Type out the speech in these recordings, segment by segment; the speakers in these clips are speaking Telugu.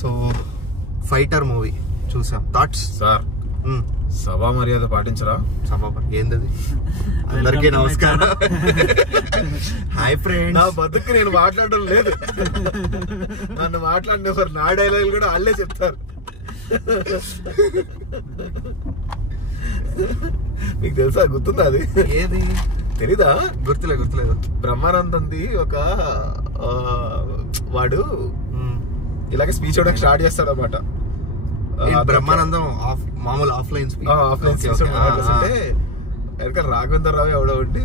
సో ఫైటర్ మూవీ చూసాం. Thoughts sir? సభా మర్యాద పాటించరా? సభా ఏందది? అందరికీ నమస్కారం. Hi friends. నా బతుకు నేను మాట్లాడడం లేదు. నన్ను మాట్లాడినవారు నా డైలాగులు కూడా వాళ్ళే చెప్తారు. మీకు తెలుసా? గుర్తుందా అది? ఏది తెలీదా? గుర్తులేదు. బ్రహ్మానందంది ఒక వాడు ఇలాగే స్పీచ్ ఇవ్వడానికి స్టార్ట్ చేస్తాడు అనమాట. బ్రహ్మానందం మామూలు ఆఫ్లైన్ అంటే వెనక రాఘవేంద్ర రావు ఎవడో ఉండి,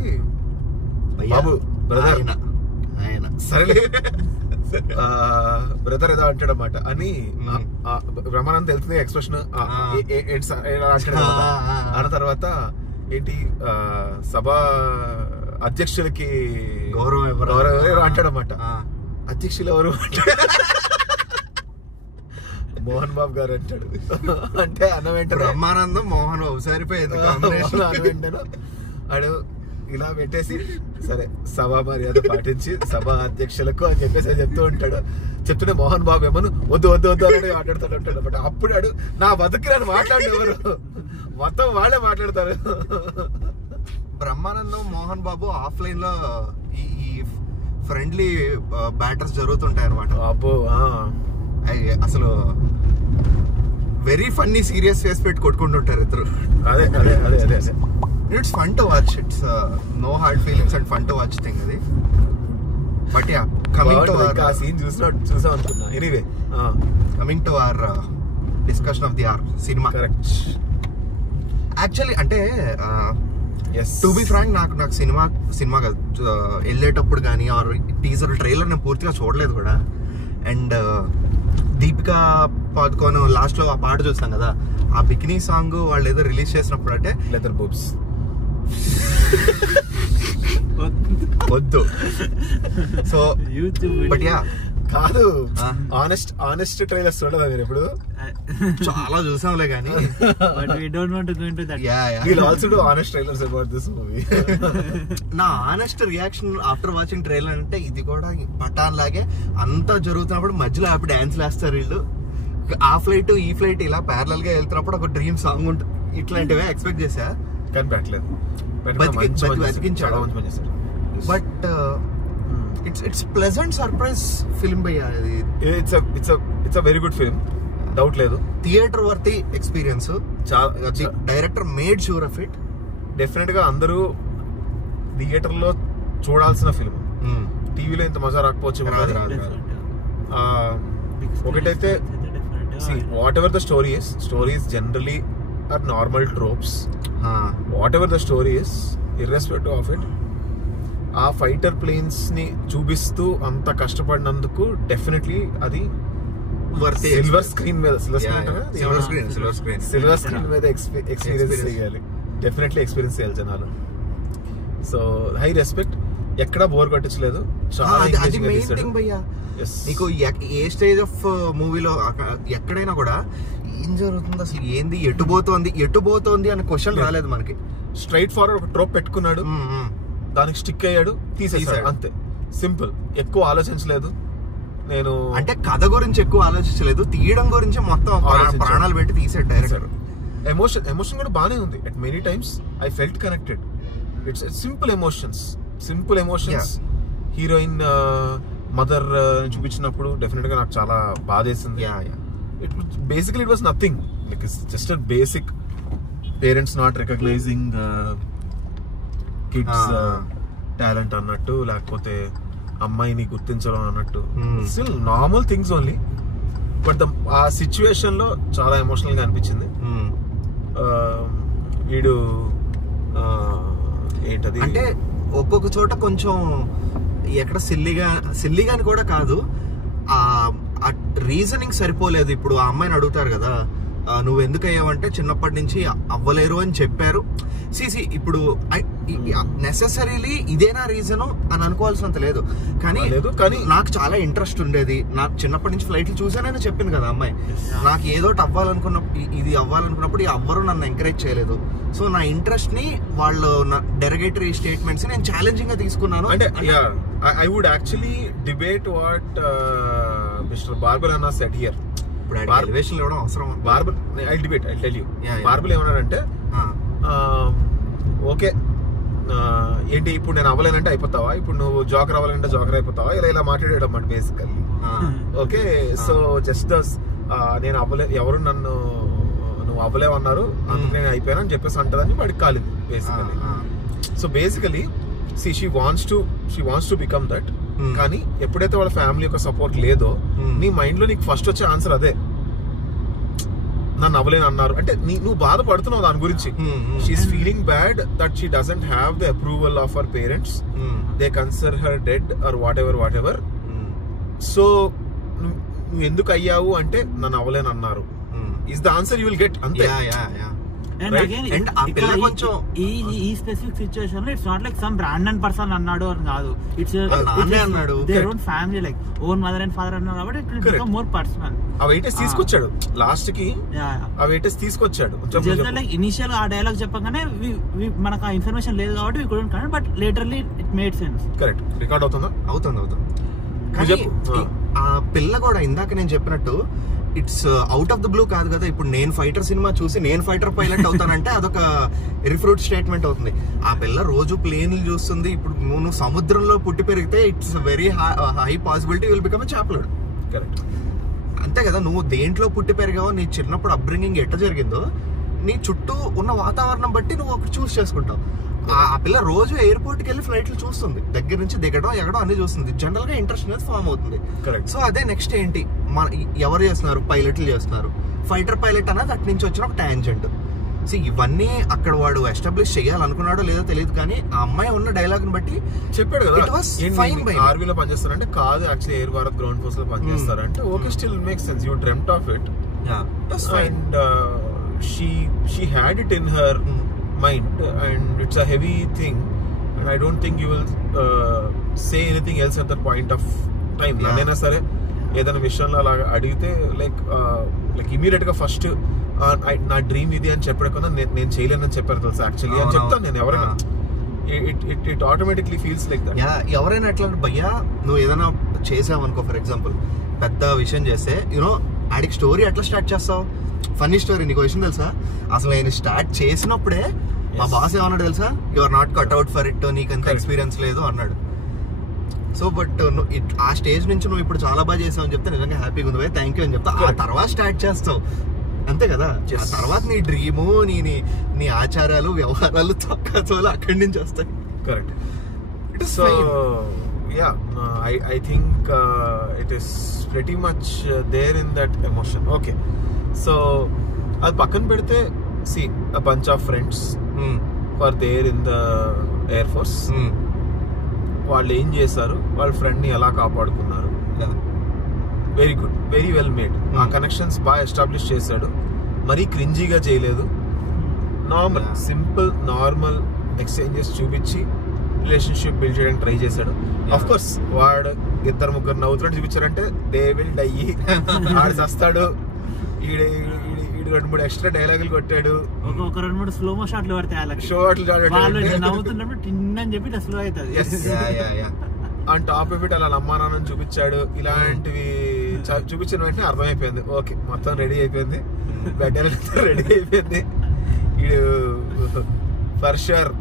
బాబు బ్రదర్ ఆయన సరేలే బ్రదర్ ఏదో అంటాడు అన్నమాట అని బ్రహ్మానందం తెలుస్తుంది ఎక్స్ప్రెషన్ అంటాడు. అన్న తర్వాత ఏంటి సభా అధ్యక్షులకి గౌరవం అంటాడు అన్నమాట. అధ్యక్షులు ఎవరు మోహన్ బాబు గారు అంటాడు. అంటే అన్న వెంటనే బ్రహ్మానందం మోహన్ బాబు సరిపోయింది. అన్న వెంటనే ఆడు ఇలా పెట్టేసి సరే సభా మర్యాద పాటించి సభా అధ్యక్షులకు అని చెప్పేసి చెప్తూ ఉంటాడు. చెప్తుంటే మోహన్ బాబు ఏమను వద్దు అని మాట్లాడుతూ ఉంటాడు అనమాట. అప్పుడు ఆడు నా బతుకు నన్ను మాట్లాడేవారు మొత్తం వాళ్ళే మాట్లాడతారు. బ్రహ్మానందం మోహన్ బాబు ఆఫ్లైన్ లో ఈ ఫ్రెండ్లీ బ్యాటర్స్ జరుగుతుంటాయి అనమాట. అబ్బో అసలు వెరీ ఫన్నీ సీరియస్ ఫేస్ పెట్టి కొట్టుకుంటుంటారు ఇద్దరు. అదే it's fun to watch. It's no hard feelings and fun to watch thing అది. But ya coming to our scene చూసాం అనుకున్నా. Anyway coming to our discussion of the R cinema. Correct. Actually అంటే టు బి ఫ్రాంక్ నాకు సినిమా వెళ్ళేటప్పుడు కానీ ఆర్ టీజర్ ట్రైలర్ నేను పూర్తిగా చూడలేదు కూడా. అండ్ దీపికా పాదుకోన్ లాస్ట్ లో ఆ పాట చూస్తాం కదా, ఆ బికినీ సాంగ్ వాళ్ళు ఏదో రిలీజ్ చేసినప్పుడు అంటే లెదర్ బూబ్స్ వద్దు. సో బట్ యా కాదు, ఆనెస్ట్ ట్రైలర్స్ చూడదా మీరు ఎప్పుడు? చాలా చూసాంలే కానీ నా honest reaction after watching trailer అంటే ఇది కూడా పఠాన్ లాగే అంతా జరుగుతున్నప్పుడు మధ్యలో అప్పుడు డాన్స్ వేస్తారు వీళ్ళు. ఆ ఫ్లైట్ ఈ ఫ్లైట్ ఇలా ప్యారలల్ గా వెళ్తున్నప్పుడు ఒక డ్రీమ్ సాంగ్ ఉంటుంది. ఇట్లాంటివే ఎక్స్పెక్ట్ చేసా కానీ పెట్టలేదు. బతికించాడు. But it's pleasant surprise film భయ్యా. It's a very good film, doubt లేదు. Theatre worthy experience. Director made sure of it. Definite గా అందరూ థియేటర్ లో చూడాల్సిన ఫిల్మ్. టీవీలో ఇంత మజా రాకపోవచ్చు. ఒకటైతే whatever the story is generally are normal tropes. Whatever the story is irrespective of it, ఆ ఫైటర్ ప్లేన్స్ ని చూపిస్తూ అంత కష్టపడినందుకు డెఫినెట్లీ అది సిల్వర్ స్క్రీన్ మీద ఎక్స్పీరియన్స్ చేయాలి. డెఫినెట్లీ ఎక్స్పీరియన్స్ చేయాలి జనాలు. So high respect. ఎక్కడా బోర్ కొట్టించలేదు. నీకు ఏ స్టేజ్ ఆఫ్ మూవీలో ఎక్కడైనా కూడా ఏం జరుగుతుంది, అసలు ఏంది, ఎటుపోతోంది అనే క్వశ్చన్ రాలేదు మనకి. స్ట్రైట్ ఫార్వర్డ్ ఒక ట్రోప్ పెట్టుకున్నాడు, దానికి స్టిక్ అయ్యాడు, తీసేసాడు, అంతే. సింపుల్. ఎక్కువ ఆలోచించలేదు. నేను అంటే కథ గురించి ఎక్కువ ఆలోచించలేదు, తీయడం గురించి మొత్తం ప్రాణాలు పెట్టి తీసాడు డైరెక్టర్. ఎమోషన్ కూడా బానే ఉంది. At many times I felt connected. It's simple emotions. Heroine mother చూపించినప్పుడు డెఫినెట్ గా నాకు చాలా బాధేసింది. Basically it was nothing, like just a basic parents not recognizing kids talent అన్నట్టు, లేకపోతే అమ్మాయిని గుర్తించడం అన్నట్టు. Still normal things only. But ఆ సిచ్యువేషన్ లో చాలా ఎమోషనల్ గా అనిపించింది. వీడు ఏంటది అంటే ఒక్కొక్క చోట కొంచెం ఎక్కడ సిల్లిగా అని కూడా కాదు, ఆ రీజనింగ్ సరిపోలేదు. ఇప్పుడు ఆ అమ్మాయిని అడుగుతారు కదా, నువ్వు ఎందుకు అయ్యావంటే చిన్నప్పటి నుంచి అవ్వలేరు అని చెప్పారు. ఇప్పుడు నెసెసరీలీ ఇదేనా రీజను అని అనుకోవాల్సినంత లేదు. కానీ నాకు చాలా ఇంట్రెస్ట్ ఉండేది. నాకు చిన్నప్పటి నుంచి ఫ్లైట్లు చూసానని చెప్పింది కదా అమ్మాయి. నాకు ఏదో అవ్వాలనుకున్నప్పుడు ఎవ్వరు నన్ను ఎంకరేజ్ చేయలేదు. సో నా ఇంట్రెస్ట్ ని వాళ్ళు డెరగేటరీ స్టేట్మెంట్స్ నేను ఛాలెంజింగ్ గా తీసుకున్నాను. అంటే I would actually debate what mister Barber అన్న సెడ్ హియర్. ఇప్పుడు ఎలివేషన్ ఇవ్వడం అవసరం. Barber I debate I tell you. Yeah. Barber ఏమన్నాడంటే ఓకే ఏంటి ఇప్పుడు నేను అవ్వలేనంటే అయిపోతావా, ఇప్పుడు నువ్వు జోకర్ అవ్వాలంటే జోకర్ అయిపోతావా, ఇలా మాట్లాడాడు అన్నమాట బేసికల్లీ. ఓకే సో జస్ట్ నేను ఎవరు నన్ను నువ్వు అవ్వలేవన్నారు అందుకు నేను అయిపోయాను అని చెప్పేసి అంటదని వాడికి కాలేదు basically. So basically she wants to become that. కానీ ఎప్పుడైతే వాళ్ళ ఫ్యామిలీ యొక్క సపోర్ట్ లేదో నీ మైండ్ లో నీకు ఫస్ట్ వచ్చే ఆన్సర్ అదే, నన్ను అవ్వలేను అన్నారు అంటే నువ్వు బాధపడుతున్నావు దాని గురించి. She's feeling bad that she doesn't have the approval of her parents, they consider her dead or whatever. So నువ్వు ఎందుకు అయ్యావు అంటే నన్ను అవ్వలేను అన్నారు is the answer you will get అంతే. And again, ఈ స్పెసిఫిక్ సిచ్యువేషన్ లో it's not like some random person అన్నాడు అని కాదు, it's their own family like own mother and father అన్నారు కాబట్టి it will become more personal. ఆ వెయిటేజ్ తీసుకొచ్చాడు లాస్ట్ కి, ఆ వెయిటేజ్ తీసుకొచ్చాడు. లైక్ ఇనిషియల్ ఆ డైలాగ్ చెప్పగానే మనకు ఆ ఇన్ఫర్మేషన్ లేదు కాబట్టి we couldn't connect, but laterly it made sense. Correct. Record అవుతుంది. కానీ ఆ పిల్ల కూడా ఇందాక నేను చెప్పినట్టు it's out of the blue కాదు కదా. ఇప్పుడు నేను ఫైటర్ సినిమా చూసి నేను ఫైటర్ పైలట్ అవుతానంటే అదొక రిఫ్రూట్ స్టేట్మెంట్ అవుతుంది. ఆ పిల్ల రోజు ప్లేన్లు చూస్తుంది. ఇప్పుడు నువ్వు సముద్రంలో పుట్టి పెరిగితే it's very high possibility will become చాపలుడు. కరెక్ట్. అంతే కదా, నువ్వు దేంట్లో పుట్టి పెరిగావో, నీ చిన్నప్పుడు అప్బ్రింగింగ్ ఎట్లా జరిగిందో, నీ చుట్టూ ఉన్న వాతావరణం బట్టి నువ్వు ఒకటి చూస్ చేసుకుంటావు. ఆ పిల్ల రోజు ఎయిర్పోర్ట్కి వెళ్ళి ఫ్లైట్లు చూస్తుంది, దగ్గర నుంచి దిగడం ఎగడం అన్ని చూస్తుంది. జనరల్ గా ఇంట్రెస్ట్ అనేది ఫామ్ అవుతుంది. సో అదే నెక్స్ట్ ఏంటి ఎవరు చేస్తున్నారు, పైలట్లు చేస్తున్నారు. ఫైటర్ పైలట్ అనేది అటు నుంచి వచ్చిన ఒక టాంజెంట్. సో ఇవన్నీ అక్కడ వాడు ఎస్టాబ్లిష్ చేయాలనుకున్నాడో లేదో తెలియదు, కానీ ఆ అమ్మాయి ఉన్న డైలాగ్ ని బట్టి చెప్పాడు కదా ఆర్మీలో పనిచేస్తారంటే కాదు, actually air Bharat ground force లో పనిచేస్తారంటే okay, still make sense, you dreamed of it and she had it in her mind and it's a heavy thing and I don't think you will say anything else at that point of time. నానైనా సరే ఏదైనా విషయంలో అలా అడిగితే లైక్ ఇమీడియట్ గా ఫస్ట్ నా డ్రీమ్ ఇది అని చెప్పడం కన్నా నేను చేయలేనని చెప్పారు తెలుసు యాక్చువల్లీ అని చెప్తాను నేను ఎవరైనా. It automatically feels like that. ఎవరైనా ఎట్లా భయ్యా నువ్వు ఏదైనా చేసావనుకో, ఫర్ ఎగ్జాంపుల్ పెద్ద విషయం చేస్తే యూనో ఆడికి స్టోరీ ఎట్లా స్టార్ట్ చేస్తావు. ఫన్నీ స్టోరీ నీకు విషయం తెలుసా, అసలు నేను స్టార్ట్ చేసినప్పుడే మా బాస్ ఏమన్నాడు తెలుసా, you are not cut out for it, నీకు అంత ఎక్స్పీరియన్స్ లేదు అన్నాడు. సో బట్ ఆ స్టేజ్ నుంచి నువ్వు ఇప్పుడు చాలా బాగా చేసావు అని చెప్తే నిజంగా హ్యాపీగా ఉంది, థ్యాంక్ యూ అని చెప్తా. ఆ తర్వాత స్టార్ట్ చేస్తావు అంతే కదా. ఆ తర్వాత నీ డ్రీము నీ ఆచారాలు వ్యవహారాలు తోలు అక్కడి నుంచి వస్తాయి. Correct. So I think it is pretty much there in that emotion. Okay, so అది పక్కన పెడితే see a bunch of friends were there in the air force. వాళ్ళు ఏం చేశారు, వాళ్ళ ఫ్రెండ్ ని ఎలా కాపాడుకున్నారు, very good, very well made. ఆ కనెక్షన్స్ బాగా ఎస్టాబ్లిష్ చేశాడు, మరీ క్రింజీగా చేయలేదు. నార్మల్ సింపుల్ నార్మల్ ఎక్స్చేంజెస్ చూపించి రిలేషన్షిప్ బిల్డ్ చేయడానికి ట్రై చేశాడు. ఆఫ్ కోర్స్ వాడు ఇద్దరు ముగ్గురు నవ్వుతున్నట్టు చూపించారంటే దే విల్ డై, ఆడు చస్తాడు. ఈడు 2-3 ఎక్స్ట్రా డైలాగులు కొట్టాడు, ఒక 2-3 స్లోమో షాట్లు పడతాయి, షాట్లు నవ్వుతున్నప్పుడు టిన్ అని చెప్పి స్లో అవుతుంది. అండ్ టాప్ ఆఫ్ ఇట్ అలా అమ్మానాన్నని చూపించాడు. ఇలాంటివి చూపించిన వెంటనే అర్థమైపోయింది, ఓకే మొత్తం రెడీ అయిపోయింది, బెడ్ రెడీ అయిపోయింది. ఈడు ఫర్ షూర్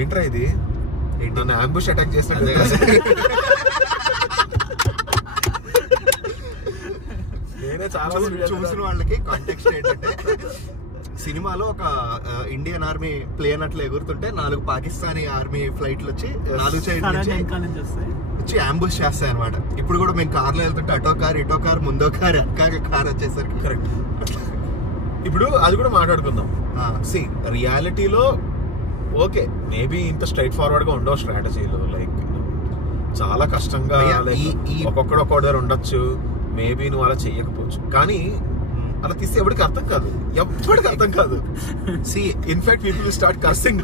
ఏంట్రా ఇది నన్ను అంబుష్ అటాక్ చేస్తాడు. నేనే చాలా చూసిన వాళ్ళకి కాంటెక్స్ట్ ఏంటంటే, సినిమాలో ఒక ఇండియన్ ఆర్మీ ప్లేన్ అట్లా ఎగురుతుంటే 4 పాకిస్తానీ ఆర్మీ ఫ్లైట్లు వచ్చి 4 సైడ్ వచ్చి అంబుష్ చేస్తాయి అనమాట. ఇప్పుడు కూడా మేము కార్లో వెళ్తుంటే అటో కార్ ఇటో కార్ ముందో కార్ కార్ వచ్చేసరికి కరెక్ట్. ఇప్పుడు అది కూడా మాట్లాడుకుందాం. సి రియాలిటీలో ఓకే మేబీ ఇంత స్ట్రైట్ ఫార్వర్డ్ గా ఉండవు స్ట్రాటజీలు, లైక్ చాలా కష్టంగా ఒక్కొక్కడు ఒక్కొక్క దగ్గర ఉండొచ్చు, మేబీ నువ్వు అలా చెయ్యకపోవచ్చు. కానీ అలా తీస్తే ఎవరికి అర్థం కాదు, ఎప్పటికి అర్థం కాదు. See in fact people will start cursing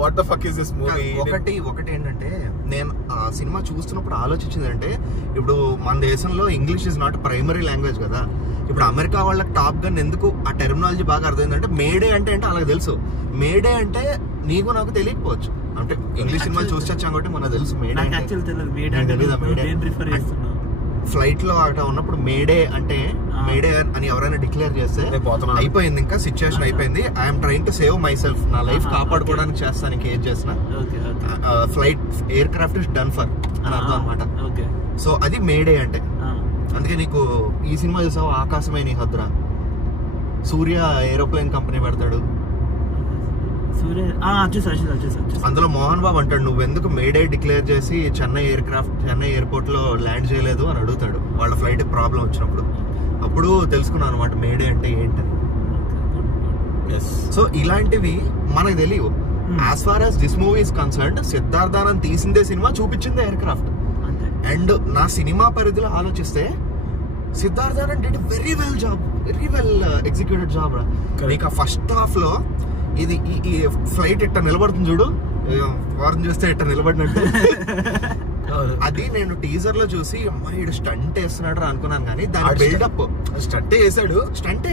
what the fuck is this movie. ఒకటి ఏంటంటే నేను ఆ సినిమా చూస్తున్నప్పుడు ఆలోచించిందంటే, ఇప్పుడు మన దేశంలో English is not primary language కదా. ఇప్పుడు అమెరికా వాళ్ళకి టాప్ గన్ ఎందుకు ఆ టెర్మినాలజీ బాగా అర్థమైందంటే, మేడే అంటే అలాగే తెలుసు. మేడే అంటే నీకు నాకు తెలియకపోవచ్చు, అంటే ఇంగ్లీష్ సినిమా చూసి వచ్చాం కాబట్టి మనకు తెలుసు. ఫ్లైట్ లో అక్కడ ఉన్నప్పుడు మేడే అంటే మేడే అని ఎవరైనా డిక్లేర్ చేస్తే అయిపోయింది, ఇంకా సిచ్యువేషన్ అయిపోయింది. I'm trying to save my self, నా లైఫ్ కాపాడుకోవడానికి చేస్తాను ఏం చేసినా. Flight air craft is done for అని అర్థం అనమాట. సో అది మేడే అంటే. అందుకే నీకు ఈ సినిమా చూసావు ఆకాశమే నీ హద్రా, సూర్య ఏరోప్లేన్ కంపెనీ పెడతాడు, అందులో మోహన్ బాబు అంటాడు నువ్వెందుకు మేడే డిక్లేర్ చేసి చెన్నై ఎయిర్పోర్ట్ లో ల్యాండ్ చేయలేదు అని అడుగుతాడు వాళ్ళ ఫ్లైట్ ప్రాబ్లం వచ్చినప్పుడు. అప్పుడు తెలుసుకున్నాను అనమాట మేడే అంటే ఏంటని. సో ఇలాంటివి మనకు తెలియవు. As far as this movie is concerned, Siddharth Anand తీసిందే సినిమా, చూపించిందే ఎయిర్ క్రాఫ్ట్. అండ్ నా సినిమా పరిధిలో ఆలోచిస్తే Siddharth Anand did very well executed job రా. నీకు ఫస్ట్ హాఫ్ లో ఇది ఈ ఫ్లైట్ ఇట్ట నిలబడుతుంది చూడు, వారం చూస్తే ఇట్ట నిలబడినట్టు, అది నేను టీజర్ లో చూసి అమ్మాయి స్టంట్ వేస్తున్నాడు రా అనుకున్నాను. కానీ దాని బిల్డప్ స్టంటే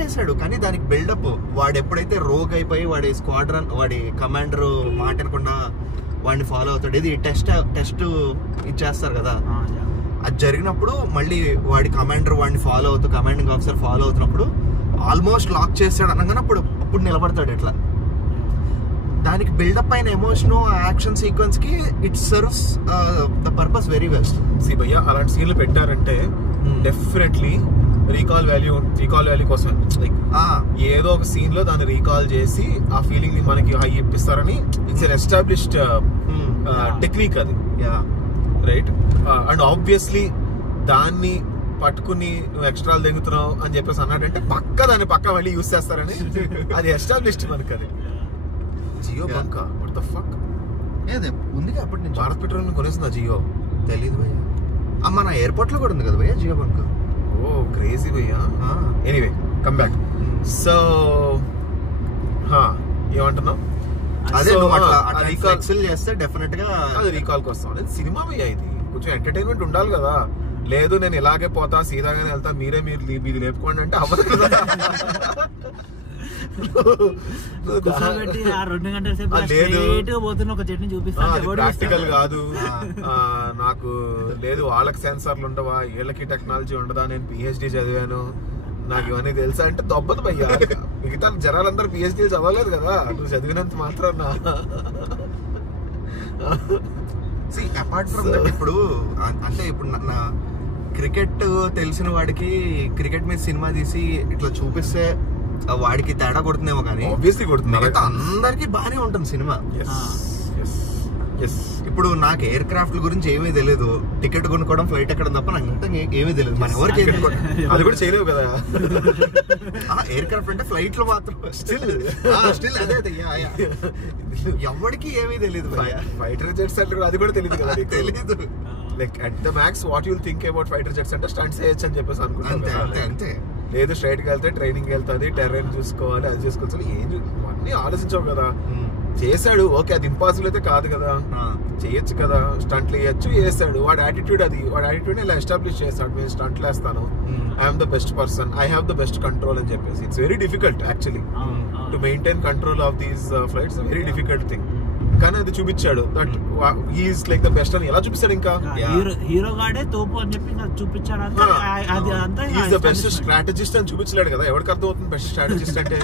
వేసాడు కానీ దానికి బిల్డప్ వాడు ఎప్పుడైతే రోగ్ అయిపోయి వాడి స్క్వాడ్రన్ వాడి కమాండర్ మాట అనకుండా వాడిని ఫాలో అవుతాడు. ఇది టెస్ట్ ఇచ్చేస్తారు కదా, అది జరిగినప్పుడు మళ్ళీ వాడి కమాండర్ వాడిని ఫాలో అవుతూ కమాండింగ్ ఆఫీసర్ ఫాలో అవుతున్నప్పుడు ఆల్మోస్ట్ లాక్ చేస్తాడు అనగానే అప్పుడు నిలబడతాడు ఇట్లా. దానికి బిల్డప్ అయిన ఎమోషన్ యాక్షన్ సీక్వెన్స్ కి it serves the purpose very well. See భయ్య అలాంటి సీన్లు పెట్టారంటే డెఫినెట్లీ రీకాల్ వాల్యూ కోసం, లైక్ ఏదో ఒక సీన్ లో దాన్ని రీకాల్ చేసి ఆ ఫీలింగ్ ని మనకి హై ఇప్పిస్తారని ఇట్స్ ఎన్ ఎస్టాబ్లిష్డ్ టెక్నిక్ అది, రైట్. అండ్ ఆబ్వియస్లీ దాన్ని పట్టుకుని నువ్వు ఎక్స్ట్రాలు దిగుతున్నావు అని చెప్పేసి అన్నాడంటే దాన్ని పక్క మళ్ళీ యూస్ చేస్తారని అది ఎస్టాబ్లిష్డ్ మనకి. అది జియో బంకా వాట్ ద ఫక్ ఉంది అప్పటి నుంచి. భారత్ పెట్రోల్ కొనేసిందా జియో? తెలీదు భయ్య. మన ఎయిర్పోర్ట్ లో కూడా ఉంది కదా భయ్య జియో బంకా. ఓ క్రేజీ భయ్యా. Anyway come back. సో ఏమంటున్నావు? అదే రీకాల్ చేస్తే డెఫినెట్ గా అది రీకాల్ కి వస్తాం. సినిమా భయ్యా, ఇది కొంచెం ఎంటర్టైన్మెంట్ ఉండాలి కదా. లేదు నేను ఇలాగే పోతా సీదాగానే వెళ్తా మీరు లేపుకోండి అంటే అవ్వదు కదా. ప్రాక్టికల్ కాదు నాకు. లేదు వాళ్ళకి సెన్సార్లు ఉండవా, వీళ్ళకి టెక్నాలజీ ఉండదా, నేను పిహెచ్డి చదివాను నాకు ఇవన్నీ తెలుసా అంటే దొబ్బదు భయ్యా. మిగతా జనాలందరూ పిహెచ్డీ చదవలేదు కదా, నువ్వు చదివినంత మాత్రాన. అపార్ట్ ఫ్రమ్ దట్ ఇప్పుడు అంటే ఇప్పుడు నా క్రికెట్ తెలిసిన వాడికి క్రికెట్ మీద సినిమా తీసి ఇట్లా చూపిస్తే వాడికి తేడా కొడుతుందేమో కానీ ఆబ్వియస్లీ కొడుతుంది. అందరికి బానే ఉంటుంది సినిమా. ఇప్పుడు నాకు ఎయిర్ క్రాఫ్ట్ గురించి ఏమీ తెలియదు, టికెట్ కొనుక్కోవడం ఫ్లైట్ ఎక్కడం తప్ప నాకు అంతా ఏమీ తెలియదు. మన ఎవరికి అది కూడా చేయలేవు కదా. ఎయిర్ క్రాఫ్ట్ అంటే ఫ్లైట్ లో మాత్రం స్టిల్ అదే ఎవరికి ఏమీ తెలియదు. ఫైటర్ జెట్స్ అంటే అది కూడా తెలియదు కదా. తెలీదు. Like at the max what you'll think about fighter jets అంటే స్టంట్స్ చేయొచ్చు అని చెప్పేసి అనుకుంటాను. అంతే. లేదు స్ట్రైట్ కి వెళ్తే ట్రైనింగ్ వెళ్తుంది, టెర్రైన్ చూసుకోవాలి, అది చూసుకోవాలి, ఏం అన్నీ ఆలోచించావు కదా. చేశాడు ఓకే, అది ఇంపాసిబుల్ అయితే కాదు కదా, చేయొచ్చు కదా, స్టంట్లు వేయచ్చు, వేసాడు. వాడి యాటిట్యూడ్ ఇలా ఎస్టాబ్లిష్ చేస్తాడు, నేను స్టంట్లు వేస్తాను, I'm the best person, I have the best control అని చెప్పేసి. It's very difficult actually to maintain control of these flights, very difficult thing. కానీ అది చూపించాడు that he's like the best అని. ఎలా చూపిస్తాడు ఇంకా హీరో గాడే తోపు అని చెప్పి చూపించాడు. హీఈస్ ద బెస్ట్ స్ట్రాటజిస్ట్ అని చూపించలేడు కదా. ఎవరికి అర్థమవుతుంది బెస్ట్ స్ట్రాటజిస్ట్ అంటే?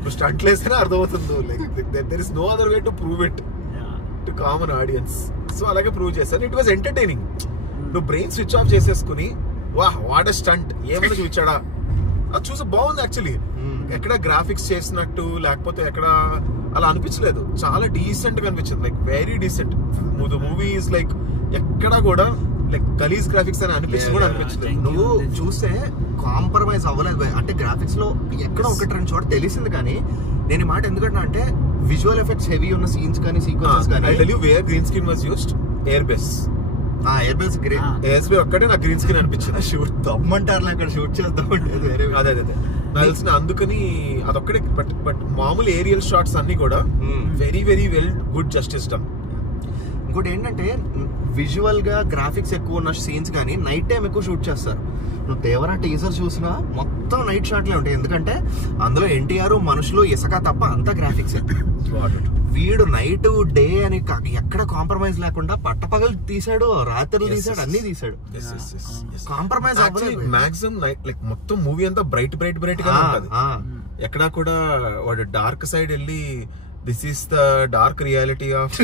నువ్వు స్టంట్ లేస్తేనే అర్థమవుతుంది. Like there is no other way to prove it to common audience. So అలాగే ప్రూవ్ చేశాను. It was entertaining. నువ్వు బ్రెయిన్ స్విచ్ ఆఫ్ చేసేసుకుని వాట్ ఎ స్టంట్ ఏమైనా చూపించాడా అది చూసి బాగుంది యాక్చువల్లీ. ఎక్కడ గ్రాఫిక్స్ చేసినట్టు లేకపోతే ఎక్కడ అలా అనిపించలేదు. చాలా డీసెంట్ గా అనిపించింది, like very decent. Movie is like ఎక్కడ కూడా లైక్ గలీజ్ గ్రాఫిక్స్ అని అనిపించింది కూడా అనిపించలేదు. నువ్వు చూస్తే కాంప్రమైజ్ అవ్వలేదు అంటే గ్రాఫిక్స్ లో ఎక్కడ ఒకటి రెండు చోట తెలిసింది. కానీ నేను ఈ మాట ఎందుకంటే అంటే విజువల్ ఎఫెక్ట్స్ హెవీ ఉన్న సీన్స్ కానీ సీక్వెన్సెస్ కానీ. I tell you where green screen was used, air base. Air base ఒక్కటే నాకు గ్రీన్ స్క్రీన్ అనిపించింది. షూట్ దమ్మంటారు అక్కడ షూట్ చేద్దాం. అదే తెలిసిన అందుకని అదొక్కడే. బట్ మామూలు ఏరియల్ షాట్స్ అన్ని కూడా very very well good justice done. ఇంకోటి ఏంటంటే విజువల్ గా గ్రాఫిక్స్ ఎక్కువ ఉన్న సీన్స్ కానీ నైట్ టైం ఎక్కువ షూట్ చేస్తారు. నువ్వు దేవరా టీజర్ చూసినా మొత్తం నైట్ షాట్లే ఉంటాయి, ఎందుకంటే అందులో ఎన్టీఆర్ మనుషులు ఇసుక తప్ప అంతా గ్రాఫిక్స్. వీడు నైట్ డే అని ఎక్కడ కాంప్రమైజ్ లేకుండా పట్టపగలు తీసాడు, రాత్రులు తీసాడు, అన్ని తీసాడు. కాంప్రమైజ్ మాక్సిమం నైట్ లైక్ మొత్తం మూవీ అంతా బ్రైట్ గా ఉంటుంది. ఎక్కడా కూడా వాడు డార్క్ సైడ్ వెళ్ళి this is the dark reality of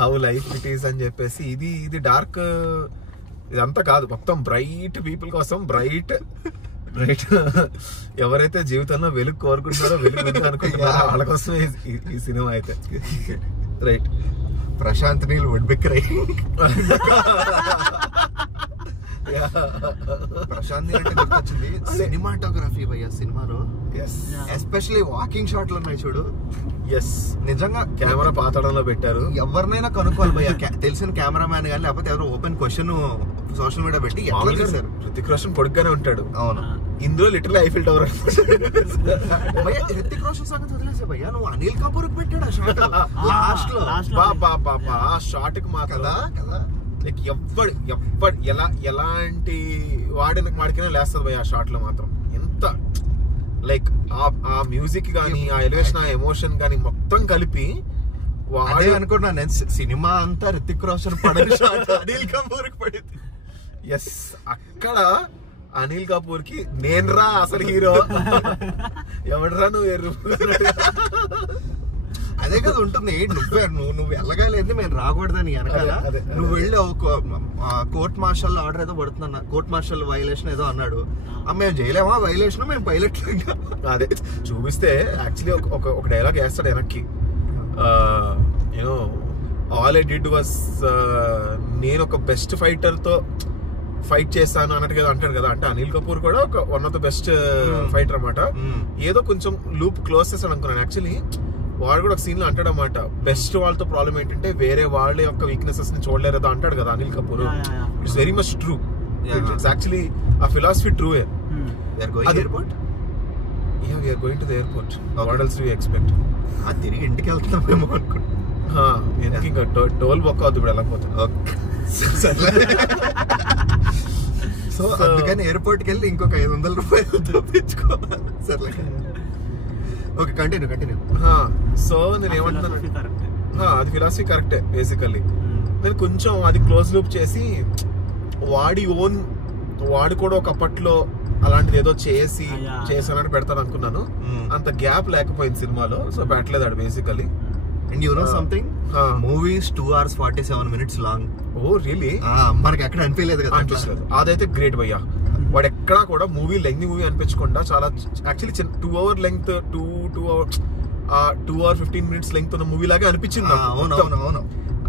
how life it is అని చెప్పేసి ఇది డార్క్ ఇదంతా కాదు, మొత్తం బ్రైట్ పీపుల్ కోసం బ్రైట్ ఎవరైతే జీవితంలో వెలుగు కోరుకుంటున్నారో వెలుగు అనుకుంటున్నారో వాళ్ళ కోసమే ఈ సినిమా అయితే. Right. Prashanth Neel would be crying. Prashanth Neel అంటే గుర్తొచ్చింది సినిమాటోగ్రఫీ భయ్యా సినిమాలో, ఎస్పెషల్లీ వాకింగ్ షాట్లు ఉన్నాయి చూడు. నిజంగా కెమెరా పాతడంలో పెట్టారు. ఎవరినైనా కనుక్కోవాలి భయ్యా, తెలిసిన కెమెరామ్యాన్ కానీ లేకపోతే ఎవరు ఓపెన్ క్వశ్చన్ సోషల్ మీడియా పెట్టి ఎట్లా చేశారు. హృతిక్ రోషన్ పొడుగ్గానే ఉంటాడు. అవును, ఇందులో literal Eiffel tower. Hrithik Roshan సంగతి వదిలేసే భయ్యా, నువ్వు అనిల్ కపూర్ పెట్టాడు ఆ షాట్ లాస్ట్ లో. ఆ షాట్ కి మాత్రం లైక్ ఎలాంటి వాడికైనా లేస్తుంది భయ్య ఆ షాట్ లో మాత్రం. ఎంత లైక్ ఆ మ్యూజిక్ గానీ, ఆ ఎలివేషన్, ఆ ఎమోషన్ గానీ మొత్తం కలిపి అదే అనుకున్నా నేను. సినిమా అంతా రితిక్ రోషన్ పడని షాట్ అనిల్ కపూర్ కి పడింది. ఎస్, అక్కడ అనిల్ కపూర్ కి నేను రా అసలు హీరో, ఎవడరా నువ్వు ఎర్రు. అదే కదా ఉంటుంది. నువ్వు వెళ్ళగాలేదు మేము రాకూడదని వెనకాల నువ్వు వెళ్ళి కోర్ట్ మార్షల్ ఆర్డర్ ఏదో పడుతున్నా, కోర్ట్ మార్షల్ వైలేషన్ ఏదో అన్నాడు. మేము చేయలేమా వైలేషన్, మేము పైలట్. అదే చూపిస్తే యాక్చువల్లీ ఒక డైలాగ్ వేస్తాడు వెనక్కి, you know all I did was నేను ఒక బెస్ట్ ఫైటర్ తో ఫైట్ చేస్తాను అన్నట్టుగా అంటాడు కదా. అంటే అనిల్ కపూర్ కూడా ఒక one of the best fighter అన్నమాట. ఏదో కొంచెం లూప్ క్లోజ్ చేస్తాడు అనుకున్నాను. యాక్చువల్లీ వాడు కూడా ఒక సీన్ లో అంటాడు అన్నమాట, బెస్ట్ వాళ్ళతో ప్రాబ్లం ఏంటంటే వేరే వాళ్ళ యొక్క వీక్నెసెస్ ని చూడలేదో అంటాడు కదా Anil Kapoor. It's very much true. It's actually ఆ philosophy true. Airport going to the airport. What else do you expect? తిరిగి ఇంటికి వెళ్తున్నామేమో అనుకుంటా. ఎందుకు ఇంకా టోల్ బొక్క అవుతుంది ఇప్పుడు వెళ్ళకపోతే. సో అందుకని ఎయిర్పోర్ట్ కి వెళ్ళి ఇంకొక 500 రూపాయలు తప్పించుకోవాలి. సర్లే, ఓకే, కంటిన్యూ. సో నేను ఏమంటున్నాను, అది ఫిలాసఫీ కరెక్టే బేసికల్లీ. నేను కొంచెం అది క్లోజ్ లూప్ చేసి వాడు కూడా ఒక అప్పట్లో అలాంటిది ఏదో చేసానని పెడతాను అనుకున్నాను. అంత గ్యాప్ లేకపోయింది సినిమాలో, సో పెట్టలేదు ఆడు basically. And you know something, movies 2 hours 47 minutes long. Oh really? మనకి ఎక్కడ అనిపించలేదు కదా. అనిపించలేదు. అదైతే గ్రేట్ భయ్యా. వాడు ఎక్కడా కూడా మూవీ లెంగ్త్ మూవీ అనిపించకుండా చాలా actually 2 hour length 2 hour 15 minutes length ఉన్న మూవీ లాగా అనిపించింది. అవును.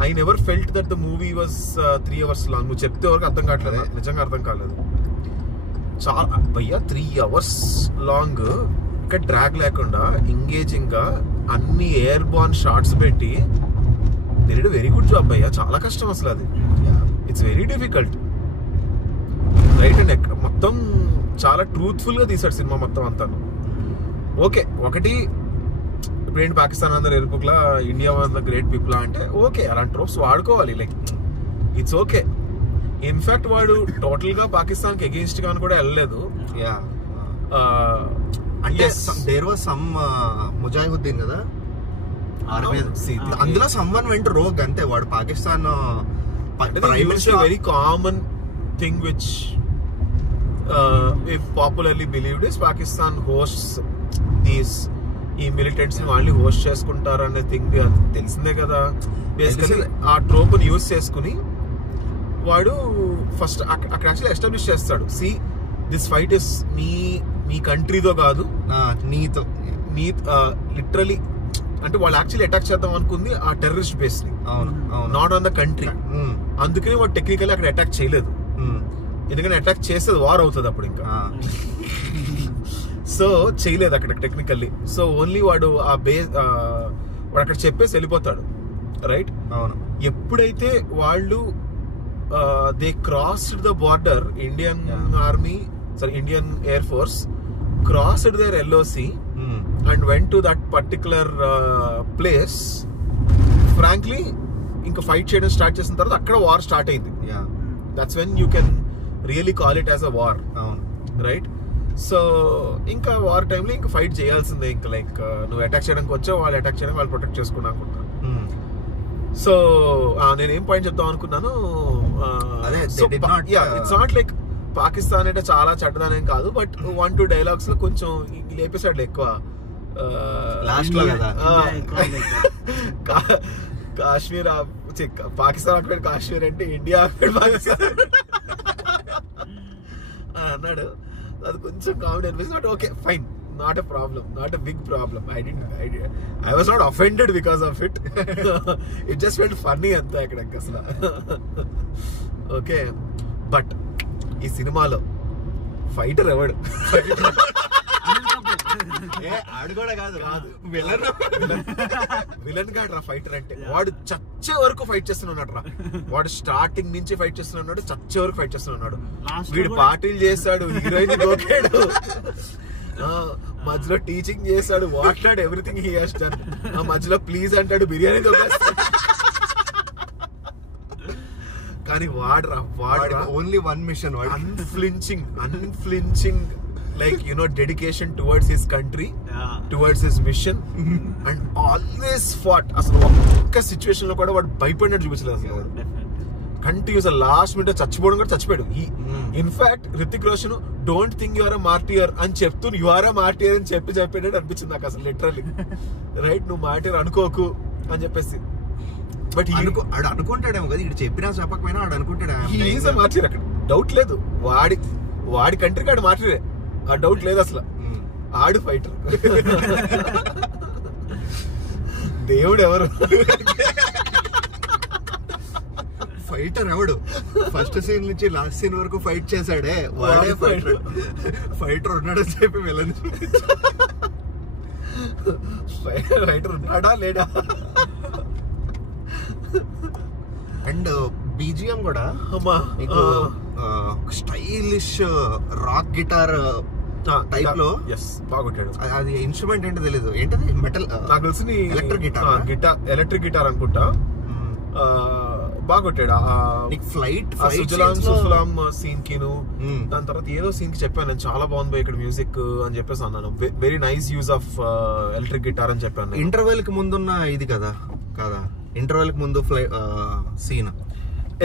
I never felt that the movie was 3 hours long. నువ్వు చెప్తే వరకు అర్థం కావట్లేదు, నిజంగా అర్థం కాలేదు. చాలా భయ్యా 3 hours లాంగ్ ఇంకా డ్రాగ్ లేకుండా ఎంగేజింగ్ గా అన్ని ఎయిర్ బార్న్ షాట్స్ పెట్టి దిడ్ వెరీ గుడ్ జాబ్ భయ్యా. చాలా కష్టం అసలు అది. It's very difficult, right. And మొత్తం చాలా ట్రూత్ఫుల్ గా తీసాడు సినిమా మొత్తం అంతా. ఓకే, ఒకటి ఇప్పుడు ఏంటి పాకిస్తాన్ అందరు ఎరుపులా, ఇండియా అందరు గ్రేట్ పీపుల్ అంటే ఓకే, అలాంటి ట్రోప్స్ వాడుకోవాలి, లైక్ ఇట్స్ ఓకే. ఇన్ఫాక్ట్ వాడు టోటల్ గా పాకిస్తాన్ కి అగెయిన్స్ట్ గా కూడా వెళ్ళలేదు. అంటే దేర్ వాస్ సమ్ ముజాహిద్దీన్ కదా అందులో, సమ్వన్ వెంట్ రోగ్ అంతే. వాడు Pakistan very common thing which popularly believed is Pakistan hosts these, ఈ మిలిటెంట్స్ ని వాళ్ళు హోస్ట్ చేసుకుంటారు అనే థింగ్ తెలిసిందే కదా. బేసికలీ ఆ ట్రోప్ ని యూజ్ చేసుకుని వాడు ఫస్ట్ అక్కడ యాక్చువల్లీ ఎస్టాబ్లిష్ చేస్తాడు, సి దిస్ ఫైట్ ఇస్ మీ కంట్రీతో కాదు, నీతో లిటరలీ. అంటే వాళ్ళు యాక్చువల్లీ అటాక్ చేద్దాం అనుకుంది ఆ టెర్రరిస్ట్ బేస్ ని, నాట్ ఆన్ ద కంట్రీ. అందుకని వాడు టెక్నికల్లీ అక్కడ అటాక్ చేయలేదు, ఎందుకంటే అటాక్ చేసేది వార్ అవుతుంది అప్పుడు ఇంకా. సో చేయలేదు అక్కడ టెక్నికల్లీ. సో ఓన్లీ వాడు ఆ బేస్ వాడు అక్కడ చెప్పేసి వెళ్ళిపోతాడు, రైట్. అవును. ఎప్పుడైతే వాళ్ళు they crossed the border, Indian army Indian air force crossed their LOC and went to that particular place, frankly ఇంకా ఫైట్ చేయడం స్టార్ట్ చేసిన తర్వాత అక్కడ వార్ స్టార్ట్ అయింది. That's when you can really call it as a war, right? So ఇంకా వార్ టైంలో ఇంకా ఫైట్ చేయాల్సిందే. ఇంకా లైక్ నువ్వు అటాక్ చేయడానికి వచ్చావు, వాళ్ళు అటాక్ చేయడం, వాళ్ళు ప్రొటెక్ట్ చేసుకున్నా అనుకుంటా. సో నేనేం పాయింట్ చెప్తాం అనుకున్నాను, ఇట్స్ నాట్ లైక్ పాకిస్తాన్ అంటే చాలా చెడ్డదనేం కాదు, బట్ 1-2 డైలాగ్స్ లో కొంచెం లేపేసాడు ఎక్కువ. కాశ్మీర్ పాకిస్తాన్ ఆక్యుపైడ్ కాశ్మీర్ అంటే ఇండియా ఆక్యుపైడ్ పాకిస్తాన్ అన్నాడు. అది కొంచెం కామెడీ అనిపిస్తుంది. But okay, fine, not a problem, not a big problem. I was not offended because of it. It just felt funny anta ikkada asla. Okay, but ee సినిమాలో ఫైటర్ ఎవడు? ఆడు కూడా కాదు, విలన్ గాడ్రా ఫైటర్ అంటే. వాడు చచ్చే వరకు ఫైట్ చేస్తున్నాడు రా. వాడు స్టార్టింగ్ నుంచి ఫైట్ చేస్తున్నాడు, చచ్చే వరకు ఫైట్ చేస్తున్నాడు. వీడు పార్టీలు చేస్తాడు, హీరోయిన్ దొరికాడు, మధ్యలో టీచింగ్ చేస్తాడు, వాట్లాడు, ఎవ్రీథింగ్ హీ హాస్ డన్. మధ్యలో ప్లీజ్ అంటాడు, బిర్యానీ దొరికేస్తాడు. కానీ వాడు only one mission, unflinching like dedication towards his country, towards his mission, and always fought. అసలు ఒక్క సిచ్యువేషన్ లో కూడా వాడు భయపడినట్టు చూపించలేదు అసలు. కంటిన్యూస్ లాస్ట్ మినిట్ చచ్చిపోవడం కూడా చచ్చిపోయాడు. In fact Hrithik Roshan don't think you are a martyr అని చెప్తూ యు ఆర్ అ మార్టియర్ అని చెప్పినట్టు అనిపించింది నాకు అసలు. లిటరల్లీ రైట్, నువ్వు మార్టియర్ అనుకోకు అని చెప్పేసి. బట్ ఆడు అనుకుంటాడేమో కదా, ఇటు చెప్పినా చెప్పకపోయినా ఆడు అనుకుంటాడు ఈజ్ అ మార్టియర్. అక్కడ డౌట్ లేదు, వాడి కంట్రీకి ఆడు మార్టియరే, ఆ డౌట్ లేదు అసలు. ఆడు ఫైటర్. దేవుడు ఎవరు? ఫైటర్ ఎవడు? ఫస్ట్ సీన్ నుంచి లాస్ట్ సీన్ వరకు ఫైట్ చేశాడే వాడే ఫైటర్. ఫైటర్ ఉన్నాడని చెప్పి వెళ్ళని. ఫైటర్ ఉన్నాడా లేడా? అండ్ బీజిఎం కూడా స్టైలిష్ రాక్ గిటార్ టైప్ లో బాగుంటాడు. అది ఇన్స్ట్రుమెంట్ ఏంటో తెలియదు, ఏంటది? మెటల్, నాకు తెలిసి ఎలక్ట్రిక్ గిటార్ అనుకుంటా. బాగొట్టాడు. ఫ్లైట్ సుఫలాం సీన్ కి, దాని తర్వాత ఏదో సీన్ కి చెప్పాను నేను, చాలా బాగుంది ఇక్కడ మ్యూజిక్ అని చెప్పేసి అన్నాను. Very nice use of electric guitar అని చెప్పాను. ఇంటర్వెల్ కి ముందున్న ఇది కదా, ఇంటర్వెల్ కి ముందు సీన్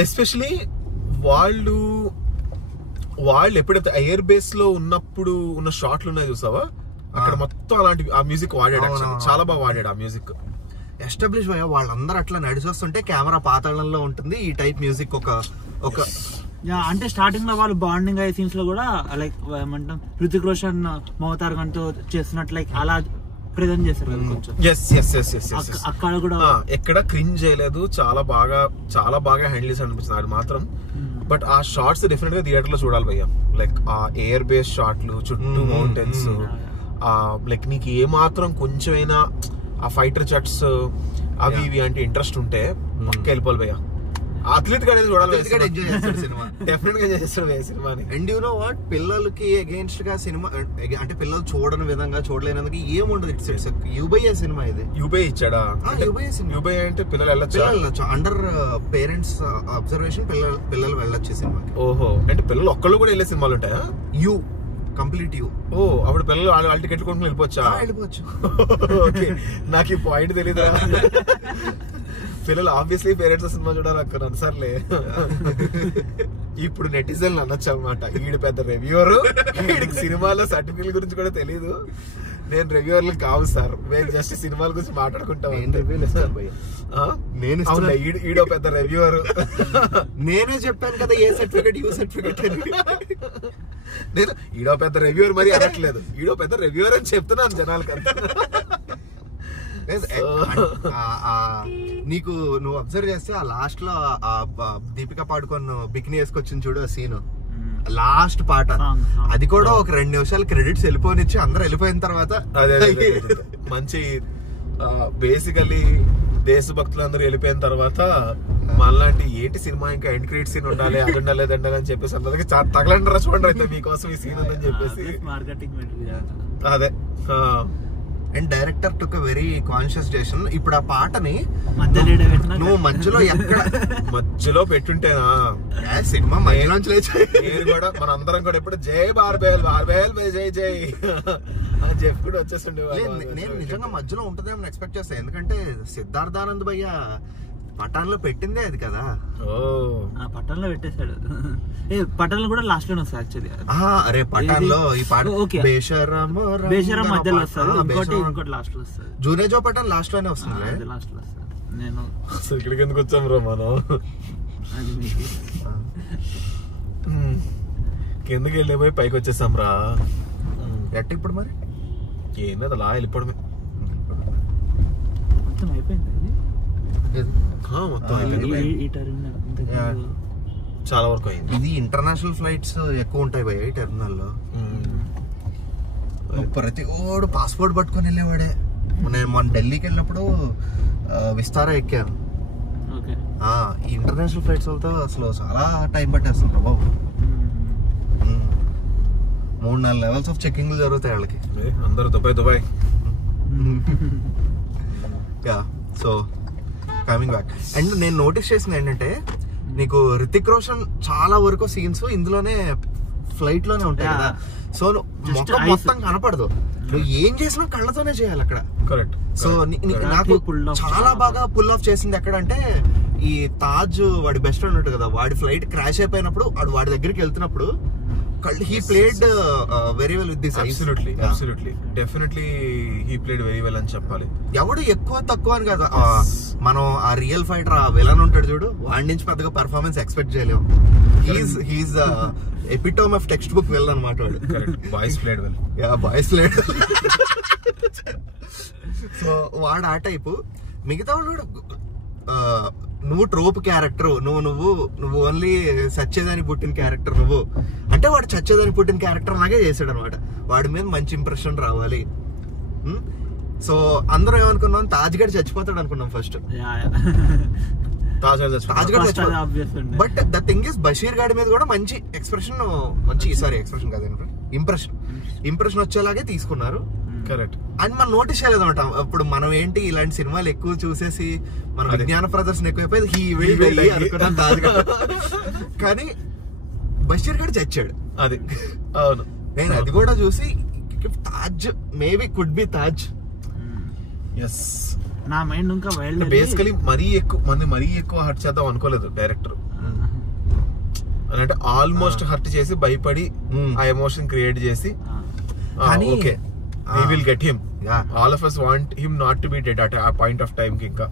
ఎస్పెషలీ వాళ్ళు ఎప్పుడైతే ఎయిర్ బేస్ లో ఉన్నప్పుడు ఉన్న షాట్లు ఉన్నాయి చూసావా, అక్కడ మొత్తం అలాంటి ఆ మ్యూజిక్ వాడాడు. చాలా బాగా వాడాడు ఆ మ్యూజిక్. ఎస్టాబ్లిష్ అయ్యా వాళ్ళందరూ అట్లా నడిచి వస్తుంటే కెమెరా పాతాళంలో ఉంటుంది. ఈ టైప్ మ్యూజిక్ ఒక అంటే స్టార్టింగ్ లో వాళ్ళు బాండింగ్ అయ్యే సీన్స్ లో కూడా లైక్ ఏమంటాం, ృతిక్ రోషన్ మమతార్ గంతో చేస్తున్నట్టు లైక్ అలా ప్రెజెంట్ చేశారు కొంచెం. అక్కడ కూడా ఎక్కడ క్రింజ్ చేయలేదు, చాలా బాగా హ్యాండిల్ చేసి అనిపించింది అది మాత్రం. బట్ ఆ షార్ట్స్ డెఫినెట్ గా థియేటర్ లో చూడాలి భయ్యా. లైక్ ఆ ఎయిర్ బేస్ షాట్లు, చుట్టూ మౌంటైన్స్, లైక్ నీకు ఏ మాత్రం కొంచెమైనా ఆ ఫైటర్ జట్స్ అవి ఇవి అంటే ఇంట్రెస్ట్ ఉంటే పక్క వెళ్ళిపోవాలి భయ్యా. అథ్లీట్ గా చూడాలి, డెఫినెట్ గా చేస్తాడు సినిమాని. అండ్ యు నో వాట్, పిల్లలకి అగేన్స్ట్ గా సినిమా అంటే పిల్లలు చూడని విధంగా చూడలేనందుకు ఏముండదు. ఇట్స్ యూబై సినిమా ఇది. యూబై ఇచ్చాడా? యూబై అంటే పిల్లలు వెళ్ళొచ్చు, అండర్ పేరెంట్స్ అబ్జర్వేషన్ పిల్లలు వెళ్ళొచ్చు సినిమాకి. ఓహో, అంటే పిల్లలు ఒక్కళ్ళు కూడా వెళ్ళే సినిమాలు ఉంటాయా? You complete you. ఓ, అప్పుడు పిల్లలు వాళ్ళ టికెట్ కొనుక్కుని వెళ్ళిపోవచ్చు. ఓకే, నాకు ఈ పాయింట్ తెలీదా. పిల్లలు ఆబ్వియస్లీ పేరెంట్స్ సినిమా చూడాలనుకున్నాను. సర్లే, ఇప్పుడు నెటిజన్లు అనొచ్చు అనమాట, వీడు పెద్ద రివ్యూవర్, వీడికి సినిమాలో సర్టిఫికెట్ గురించి కూడా తెలీదు. నేను రివ్యూవర్లు కావు సార్, మేము జస్ట్ సినిమాల గురించి మాట్లాడుకుంటాం. ఈడో పెద్ద రివ్యూవర్. నేనే చెప్పాను కదా ఏ సర్టిఫికెట్ యూ సర్టిఫికెట్. నేను ఈడో పెద్ద రివ్యూవర్ మరి అనట్లేదు, ఈడో పెద్ద రివ్యూవర్ అని చెప్తున్నాను జనాలకి. నీకు నువ్వు అబ్జర్వ్ చేస్తే ఆ లాస్ట్ లో దీపిక పాడుకొని బికినీ వేసుకొచ్చింది చూడు ఆ సీన్, లాస్ట్ పాట. అది కూడా ఒక 2 నిమిషాలు క్రెడిట్స్ వెళ్ళిపోనిచ్చి అందరూ వెళ్ళిపోయిన తర్వాత మంచి బేసికలీ దేశభక్తులు అందరూ వెళ్ళిపోయిన తర్వాత మళ్ళాంటి ఏంటి సినిమా ఇంకా ఎండ్ క్రెడిట్ సీన్ ఉండాలి, అది ఉండాలి, అది ఉండాలి అని చెప్పేసి అందరికి తగలండి చూడండి అయితే మీకోసం ఈ సీన్ ఉందని చెప్పేసి. మార్కెటింగ్ అదే and director took very conscious decision. ఇప్పుడు ఆ పాటని నువ్వు మధ్యలో మధ్యలో పెట్టుంటేనా సినిమా మధ్యలోంచి లేచాయి. నేను కూడా మనందరం కూడా ఇప్పుడు జై బార్బేల్ బార్బేల్ జై జై అని చెప్పి కూడా వచ్చేస్తుండే. నేను నిజంగా మధ్యలో ఉంటుందేమో ఎక్స్పెక్ట్ చేస్తాను, ఎందుకంటే సిద్ధార్థానంద్ భయ్య పఠాన్ లో పెట్టిందే అది కదా. పఠాన్ లో పెట్టేశాడు. పఠాన్ లో కూడా లాస్ట్ లోనే వస్తుంది యాక్చువల్లీ. అరే పఠాన్ లో ఈ పాట బేషరమ్ మధ్యలో వస్తుంది, ఇంకోటి లాస్ట్ లో వస్తుంది. జూనేజో పఠాన్ లాస్ట్ లోనే వస్తుంది. లాస్ట్ లో వస్తుంది. నేను ఇక్కడికి ఎందుకు వచ్చాం రా మనం, కిందకి వెళ్ళిపోయి పైకి వచ్చేసాం రా. ఎట్ట ఇప్పుడు మరి ఏంది అలా వెళ్ళిపోవడమే. మొత్తం అయిపోయింది మొత్తం చాలా వరకు అయింది. ఇది ఇంటర్నేషనల్ ఫ్లైట్స్ ఎక్కువ ఉంటాయి భయ్య ఈ టెర్మినల్ లో. ప్రతి ఓడు పాస్పోర్ట్ పట్టుకొని వెళ్ళేవాడే. నేను మొన్న ఢిల్లీకి వెళ్ళినప్పుడు విస్తారా ఎక్కాను. ఈ ఇంటర్నేషనల్ ఫ్లైట్స్ వాళ్ళతో అసలు చాలా టైం పట్టేస్తుంది బాబు. 3-4 లెవెల్స్ ఆఫ్ చెకింగ్ జరుగుతాయి వాళ్ళకి. అందరూ Dubai yeah. So coming back, and నేను నోటీస్ చేసింది ఏంటంటే నీకు రితిక్ రోషన్ చాలా వరకు సీన్స్ ఇందులోనే ఫ్లైట్ లోనే ఉంటాయి కదా. సో మొత్తం కనపడదు, నువ్వు ఏం చేసినా కళ్ళతోనే చేయాలి అక్కడ. కరెక్ట్. సో నాకు చాలా బాగా పుల్ ఆఫ్ చేసింది ఎక్కడంటే ఈ తాజ్ వాడి బెస్ట్ ఫ్రెండ్ ఉంటుంది కదా, వాడి ఫ్లైట్ క్రాష్ అయిపోయినప్పుడు వాడి దగ్గరికి వెళ్తున్నప్పుడు he played very well with this. Absolutely. Definitely he played very well అని చెప్పాలి. ఎవడు ఎక్కువ తక్కువ అని కదా, మనం ఆ రియల్ ఫైటర్ ఆ విలన్ ఉంటాడు చూడు, వాడి నుంచి పెద్దగా పర్ఫార్మెన్స్ ఎక్స్పెక్ట్ చేయలేము. He's epitome of text book villain అన్నమాట వాడు. Boys played well. Boys played. So వాడు ఆ టైపు. మిగతా వాడు నువ్వు ట్రోప్ క్యారెక్టర్, నువ్వు ఓన్లీ చచ్చేదానికి పుట్టిన క్యారెక్టర్ నువ్వు అంటే, వాడు చచ్చేదానికి పుట్టిన క్యారెక్టర్ లాగే చేసాడు అనమాట. వాడి మీద మంచి ఇంప్రెషన్ రావాలి. సో అందరం ఏమనుకున్నాం, తాజ్ గడ్ చచ్చిపోతాడు అనుకున్నాం ఫస్ట్. తాజ్ గడ్ చచ్చిపోతాడు. But the thing is Bashir గాడి మీద కూడా మంచి ఎక్స్ప్రెషన్ ఇంప్రెషన్ వచ్చేలాగే తీసుకున్నారు. కరెక్ట్. అండ్ మనం నోటీస్ చేయలేదు అనమాట. అప్పుడు మనం ఏంటి ఇలాంటి సినిమాలు ఎక్కువ చూసేసి మన విజ్ఞాన ప్రదర్శన ఎక్కువైపోయింది. హీ విల్ అనుకున్నాం తాజ్ గడ్, కానీ బషీర్ గడ్ చచ్చాడు. అది అవును, నేను అది కూడా చూసి Taj maybe could be Taj. Yes, నా మైండ్ ఇంకా బేసికలీ మరీ ఎక్కువ హర్ట్ చేద్దాం అనుకోలేదు డైరెక్టర్. అంటే ఆల్మోస్ట్ హర్ట్ చేసి భయపడి ఆ ఎమోషన్ క్రియేట్ చేసి okay we will get him. All of us want him not to be dead at a point of time ki inka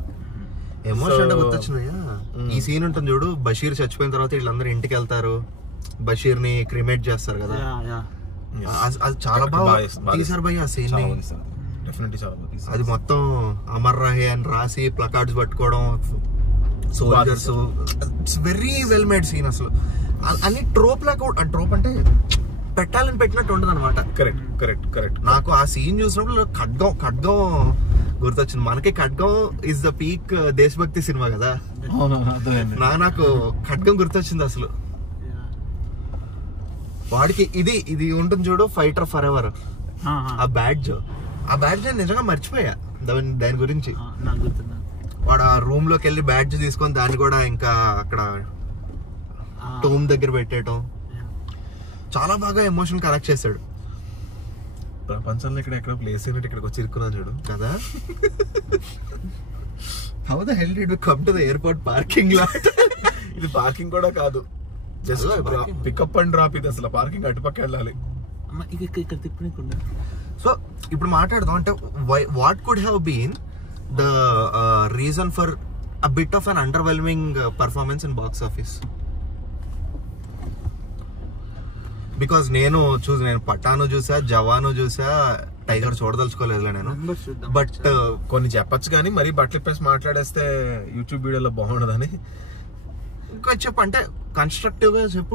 emotion అంటే గుర్తొచ్చినాయా ఈ సీన్ ఉంటుంది చూడు, బషీర్ చచ్చిపోయిన తర్వాత వీళ్ళందరూ ఇంటికి వెళ్తారు, బషీర్ ని క్రిమేట్ చేస్తారు కదా. అది చాలా బాగా తీసారు భయ్య ఆ సీన్ ని. అది మొత్తం అమర్ రహే అని రాసి ప్లకార్డ్స్ పట్టుకోవడం, soldiers, it's very well made scene. అసలు అన్ని ట్రోప్ లాగా, ట్రోప్ అంటే పెట్టాలని పెట్టినట్టు ఉండదు అనమాట. కరెక్ట్. నాకు ఆ సీన్ చూసినప్పుడు ఖడ్గం గుర్తొచ్చింది. మనకి ఖడ్గం ఇస్ ద పీక్ దేశభక్తి సినిమా కదా, నాకు ఖడ్గం గుర్తొచ్చింది అసలు. వాడికి ఇది ఉంటుంది చూడు, ఫైటర్ ఫర్ ఎవర్, ఆ బ్యాడ్జ్ నిజంగా మర్చిపోయా దాని గురించి. వాడు ఆ రూమ్ లోకి వెళ్ళి బ్యాడ్జ్ తీసుకొని దాన్ని కూడా ఇంకా అక్కడ టోమ్ దగ్గర పెట్టేయటం, చాలా బాగా ఎమోషన్ కనెక్ట్ చేశాడు. ప్రపంచంలో ఎక్కడ ప్లేస్ అయినట్టు ఇక్కడికి వచ్చి ఇరుక్కున్నాను చూడు కదా. How the hell did we come to the airport parking lot? ఇది పార్కింగ్ కూడా కాదు, జస్ట్ పికప్ అండ్ డ్రాప్. ఇది అసలు పార్కింగ్ అటుపక్క వెళ్ళాలి. సో ఇప్పుడు మాట్లాడదాం అంటే what could have been the reason for a bit of an underwhelming performance in box office. Because నేను పఠాను చూసా, జవాను చూసా, టైగర్ చూడదలుచుకోలేదు నేను. బట్ కొన్ని చెప్పచ్చు కానీ మరి బట్టలు పేసి మాట్లాడేస్తే యూట్యూబ్ వీడియోలో బాగుండదని ఇంకా చెప్పు, అంటే కన్స్ట్రక్టివ్ గా చెప్పు.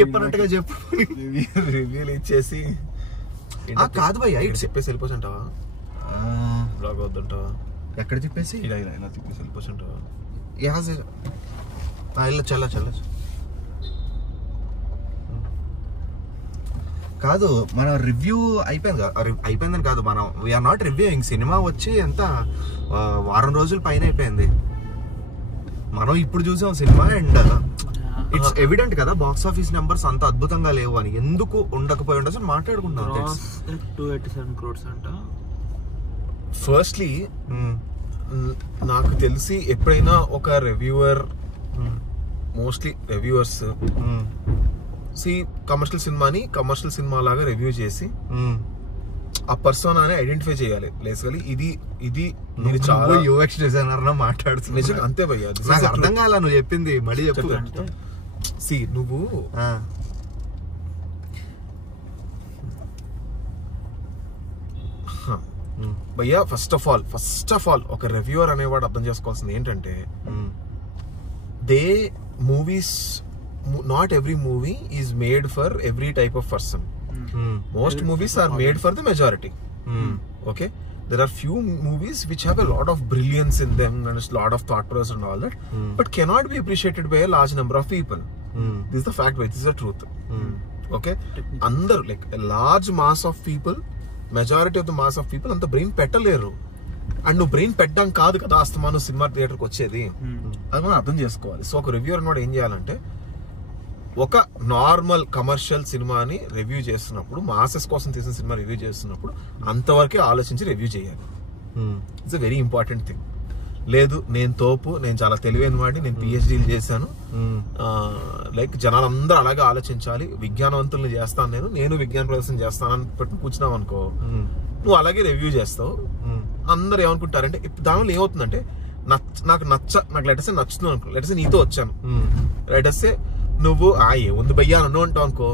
చెప్పినట్టుగా చెప్పు, రివ్యూలు ఇచ్చేసి. కాదు భయ్యా, ఇటు చెప్పేసి వెళ్ళిపోవచ్చు అంటావా? బ్లాగ్ వద్దంటావా? ఎక్కడ చెప్పేసి ఇలా చెప్పేసి వెళ్ళిపోవచ్చు అంటావా? చల్ల కాదు మన రివ్యూ అయిపోయిందని కాదు, మనం వీఆర్ నాట్ రివ్యూయింగ్. సినిమా వచ్చి ఎంత వారం రోజుల పైన అయిపోయింది. మనం ఇప్పుడు చూసాం సినిమా అండ్ ఇట్స్ ఎవిడెంట్ కదా బాక్స్ ఆఫీస్ నెంబర్స్ అంత అద్భుతంగా లేవు అని. ఎందుకు ఉండకపోయి ఉండొచ్చు మాట్లాడుకుంటాం. 287 crores అంట. ఫస్ట్లీ నాకు తెలిసి ఎప్పుడైనా ఒక రివ్యూవర్, మోస్ట్లీ రివ్యూవర్స్ కమర్షియల్ సినిమాని కమర్షియల్ సినిమా లాగా రివ్యూ చేసి ఆ పర్సన్ అని ఐడెంటిఫై చేయాలి. బేసికలీ ఇది మీరు చాలా యూఎక్స్ డిజైనర్ మాట్లాడుతుంది నిజంగా అంతే భయ్యా. నాకు అర్థం కాల నువ్వు చెప్పింది, మళ్ళీ చెప్పు. నువ్వు భయ్యా ఫస్ట్ ఆఫ్ ఆల్ ఒక రివ్యూవర్ అనేవాడు అర్థం చేసుకోవాల్సింది ఏంటంటే not every movie is made for every type of person. Most movies are made for the majority. Okay, there are few movies which have a lot of brilliance in them and a lot of thought process and all that, but cannot be appreciated by a large number of people. This is the fact, this is the truth. Okay, under like a large mass of people, majority of the mass of people అంత బ్రెయిన్ పెట్టలేరు. అండ్ నువ్వు బ్రెయిన్ పెట్టడం కాదు కదా అస్తమాను సినిమా థియేటర్కి వచ్చేది, అది మనం అర్థం చేసుకోవాలి. సో ఒక రివ్యూవర్ కూడా ఏం చేయాలంటే ఒక నార్మల్ కమర్షియల్ సినిమాని రివ్యూ చేస్తున్నప్పుడు, మాసెస్ కోసం తీసిన సినిమా రివ్యూ చేస్తున్నప్పుడు అంతవరకే ఆలోచించి రివ్యూ చేయాలి. It's a very important thing. లేదు నేను తోపు, నేను చాలా తెలివైన వాడిని, నేను పిహెచ్డీలు చేశాను, లైక్ జనాలందరూ అలాగే ఆలోచించాలి, విజ్ఞానవంతుల్ని చేస్తాను, నేను విజ్ఞాన ప్రదర్శన చేస్తానని పెట్టుకుని కూర్చున్నావు అనుకో, నువ్వు అలాగే రివ్యూ చేస్తావు. అందరు ఏమనుకుంటారంటే దానివల్ల ఏమవుతుందంటే నాకు లెటర్సే నచ్చుతుంది అనుకో, లెటర్సే నీతో వచ్చాను, లెటర్సే నువ్వు ఏముంది భయ్యా అన్ను అంటావు అనుకో,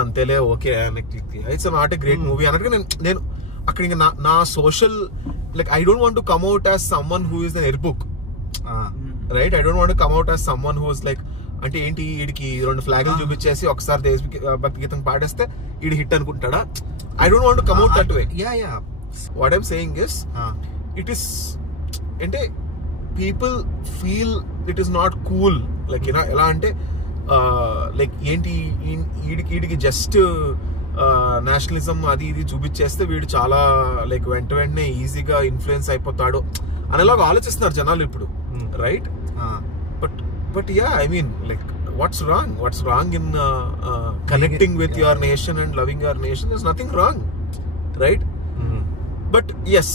అంతేలే okay it's not a great movie అన్నట్టుగా నేను అక్కడ ఇంకా నా social like I don't want to come out as someone who is అన్ ఎర్బుక్, right? I don't want to come out as someone who is like అంటే ఏంటి వీడికి 2 ఫ్లాగులు చూపించేసి ఒకసారి దేశభక్తి గీతం పాడేస్తే వీడి హిట్ అనుకుంటాడా? I don't want to come out that way. What I'm saying is it is అంటే people feel it is not cool. Like ఎలా అంటే లైక్ ఏంటి వీడికి జస్ట్ నేషనలిజం అది ఇది చూపించేస్తే వీడు చాలా లైక్ వెంటనే ఈజీగా ఇన్ఫ్లుయెన్స్ అయిపోతాడు అనేలాగా ఆలోచిస్తున్నారు జనాలు ఇప్పుడు, right? But yeah I mean like what's wrong in connecting with your nation and loving your nation? There's nothing wrong, right? But yes,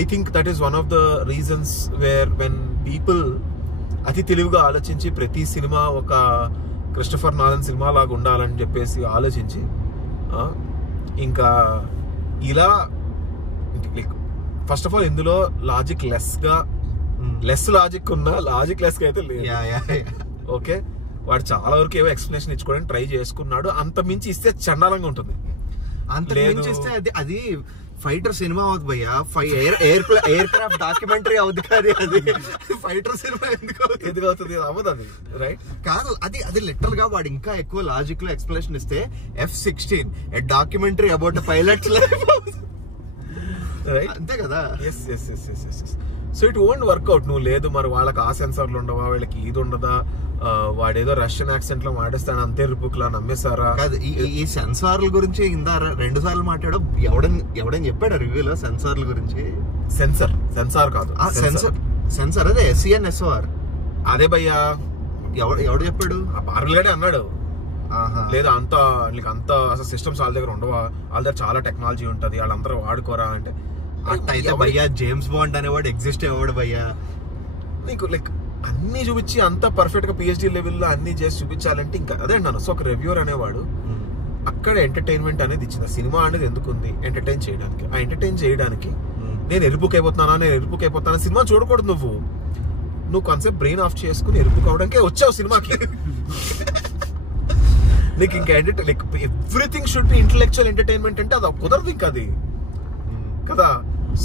I think that is one of the reasons where when people అతి తెలివిగా ఆలోచించి ప్రతి సినిమా ఒక క్రిస్టఫర్ నాలన్ సినిమా లాగా ఉండాలని చెప్పేసి ఆలోచించి ఇంకా ఇలా ఫస్ట్ ఆఫ్ ఆల్ ఇందులో లాజిక్ లెస్ లాజిక్ ఉన్నా లాజిక్ లెస్ గా అయితే లేదు. ఓకే, వాడు చాలా వరకు ఏవో ఎక్స్ప్లెనేషన్ ఇచ్చుకోవడానికి ట్రై చేసుకున్నాడు, అంత మించి ఇస్తే చండాలంగా ఉంటుంది. అంత మించి ఇస్తే అది ఫైటర్ సినిమా అవుతుంది భయ్యా, ఎయిర్ క్రాఫ్ట్ డాక్యుమెంటరీ అవుతుంది కాదు, అది ఫైటర్ సినిమా ఎందుకు అవుతుంది? అవ్వదు అది, రైట్? కాదు, అది లిటరల్ గా వాడు ఇంకా ఎక్కువ లాజిక్ లో ఎక్స్ప్లెనేషన్ ఇస్తే F-16 a documentary about pilots right, అంతే కదా? So it won't work out. నువ్వు లేదు మరి వాళ్ళకి ఆ సెన్సార్లు ఉండవా, వీళ్ళకి ఇది ఉండదా, వాడేదో రష్యన్ యాక్సెంట్ లో మాడేస్తాను అంతే రిపుక్లా నమ్మేశారా? కాదు, ఈ సెన్సార్ల గురించి ఇందా 2 సార్లు మాట్లాడు. ఎవడని చెప్పాడు రివ్యూలో సెన్సార్ల గురించి? సెన్సార్ కాదు, సెన్సార్ అదే SCNSOR అదే భయ్యా. ఎవడు చెప్పాడు? బార్లే అన్నాడు. లేదా అంత అసలు సిస్టమ్స్ వాళ్ళ దగ్గర ఉండవా, వాళ్ళ దగ్గర చాలా టెక్నాలజీ ఉంటది, వాళ్ళందరూ వాడుకోరా అంటే భయ్యా జేమ్స్ బాండ్ అనేవాడు ఎగ్జిస్ట్ అయ్యేవాడు భయ్యా. నీకు లైక్ అన్ని చూపించి అంత పర్ఫెక్ట్ గా PhD లెవెల్లో అన్ని చేసి చూపించాలంటే ఇంకా అదే అన్నాను. సో ఒక రివ్యూవర్ అనేవాడు అక్కడ ఎంటర్టైన్మెంట్ అనేది ఇచ్చింది. సినిమా అనేది ఎందుకుంది? ఎంటర్టైన్ చేయడానికి. ఆ ఎంటర్టైన్ చేయడానికి నేను ఎరుపుక్ అయిపోతానా సినిమా చూడకూడదు. నువ్వు కాన్సెప్ట్ బ్రెయిన్ ఆఫ్ చేసుకుని ఎరుపుక్ అవడానికే వచ్చావు సినిమాకి. నీకు ఇంకా like everything should be intellectual entertainment అంటే అది కుదరదు ఇంకా అది కదా.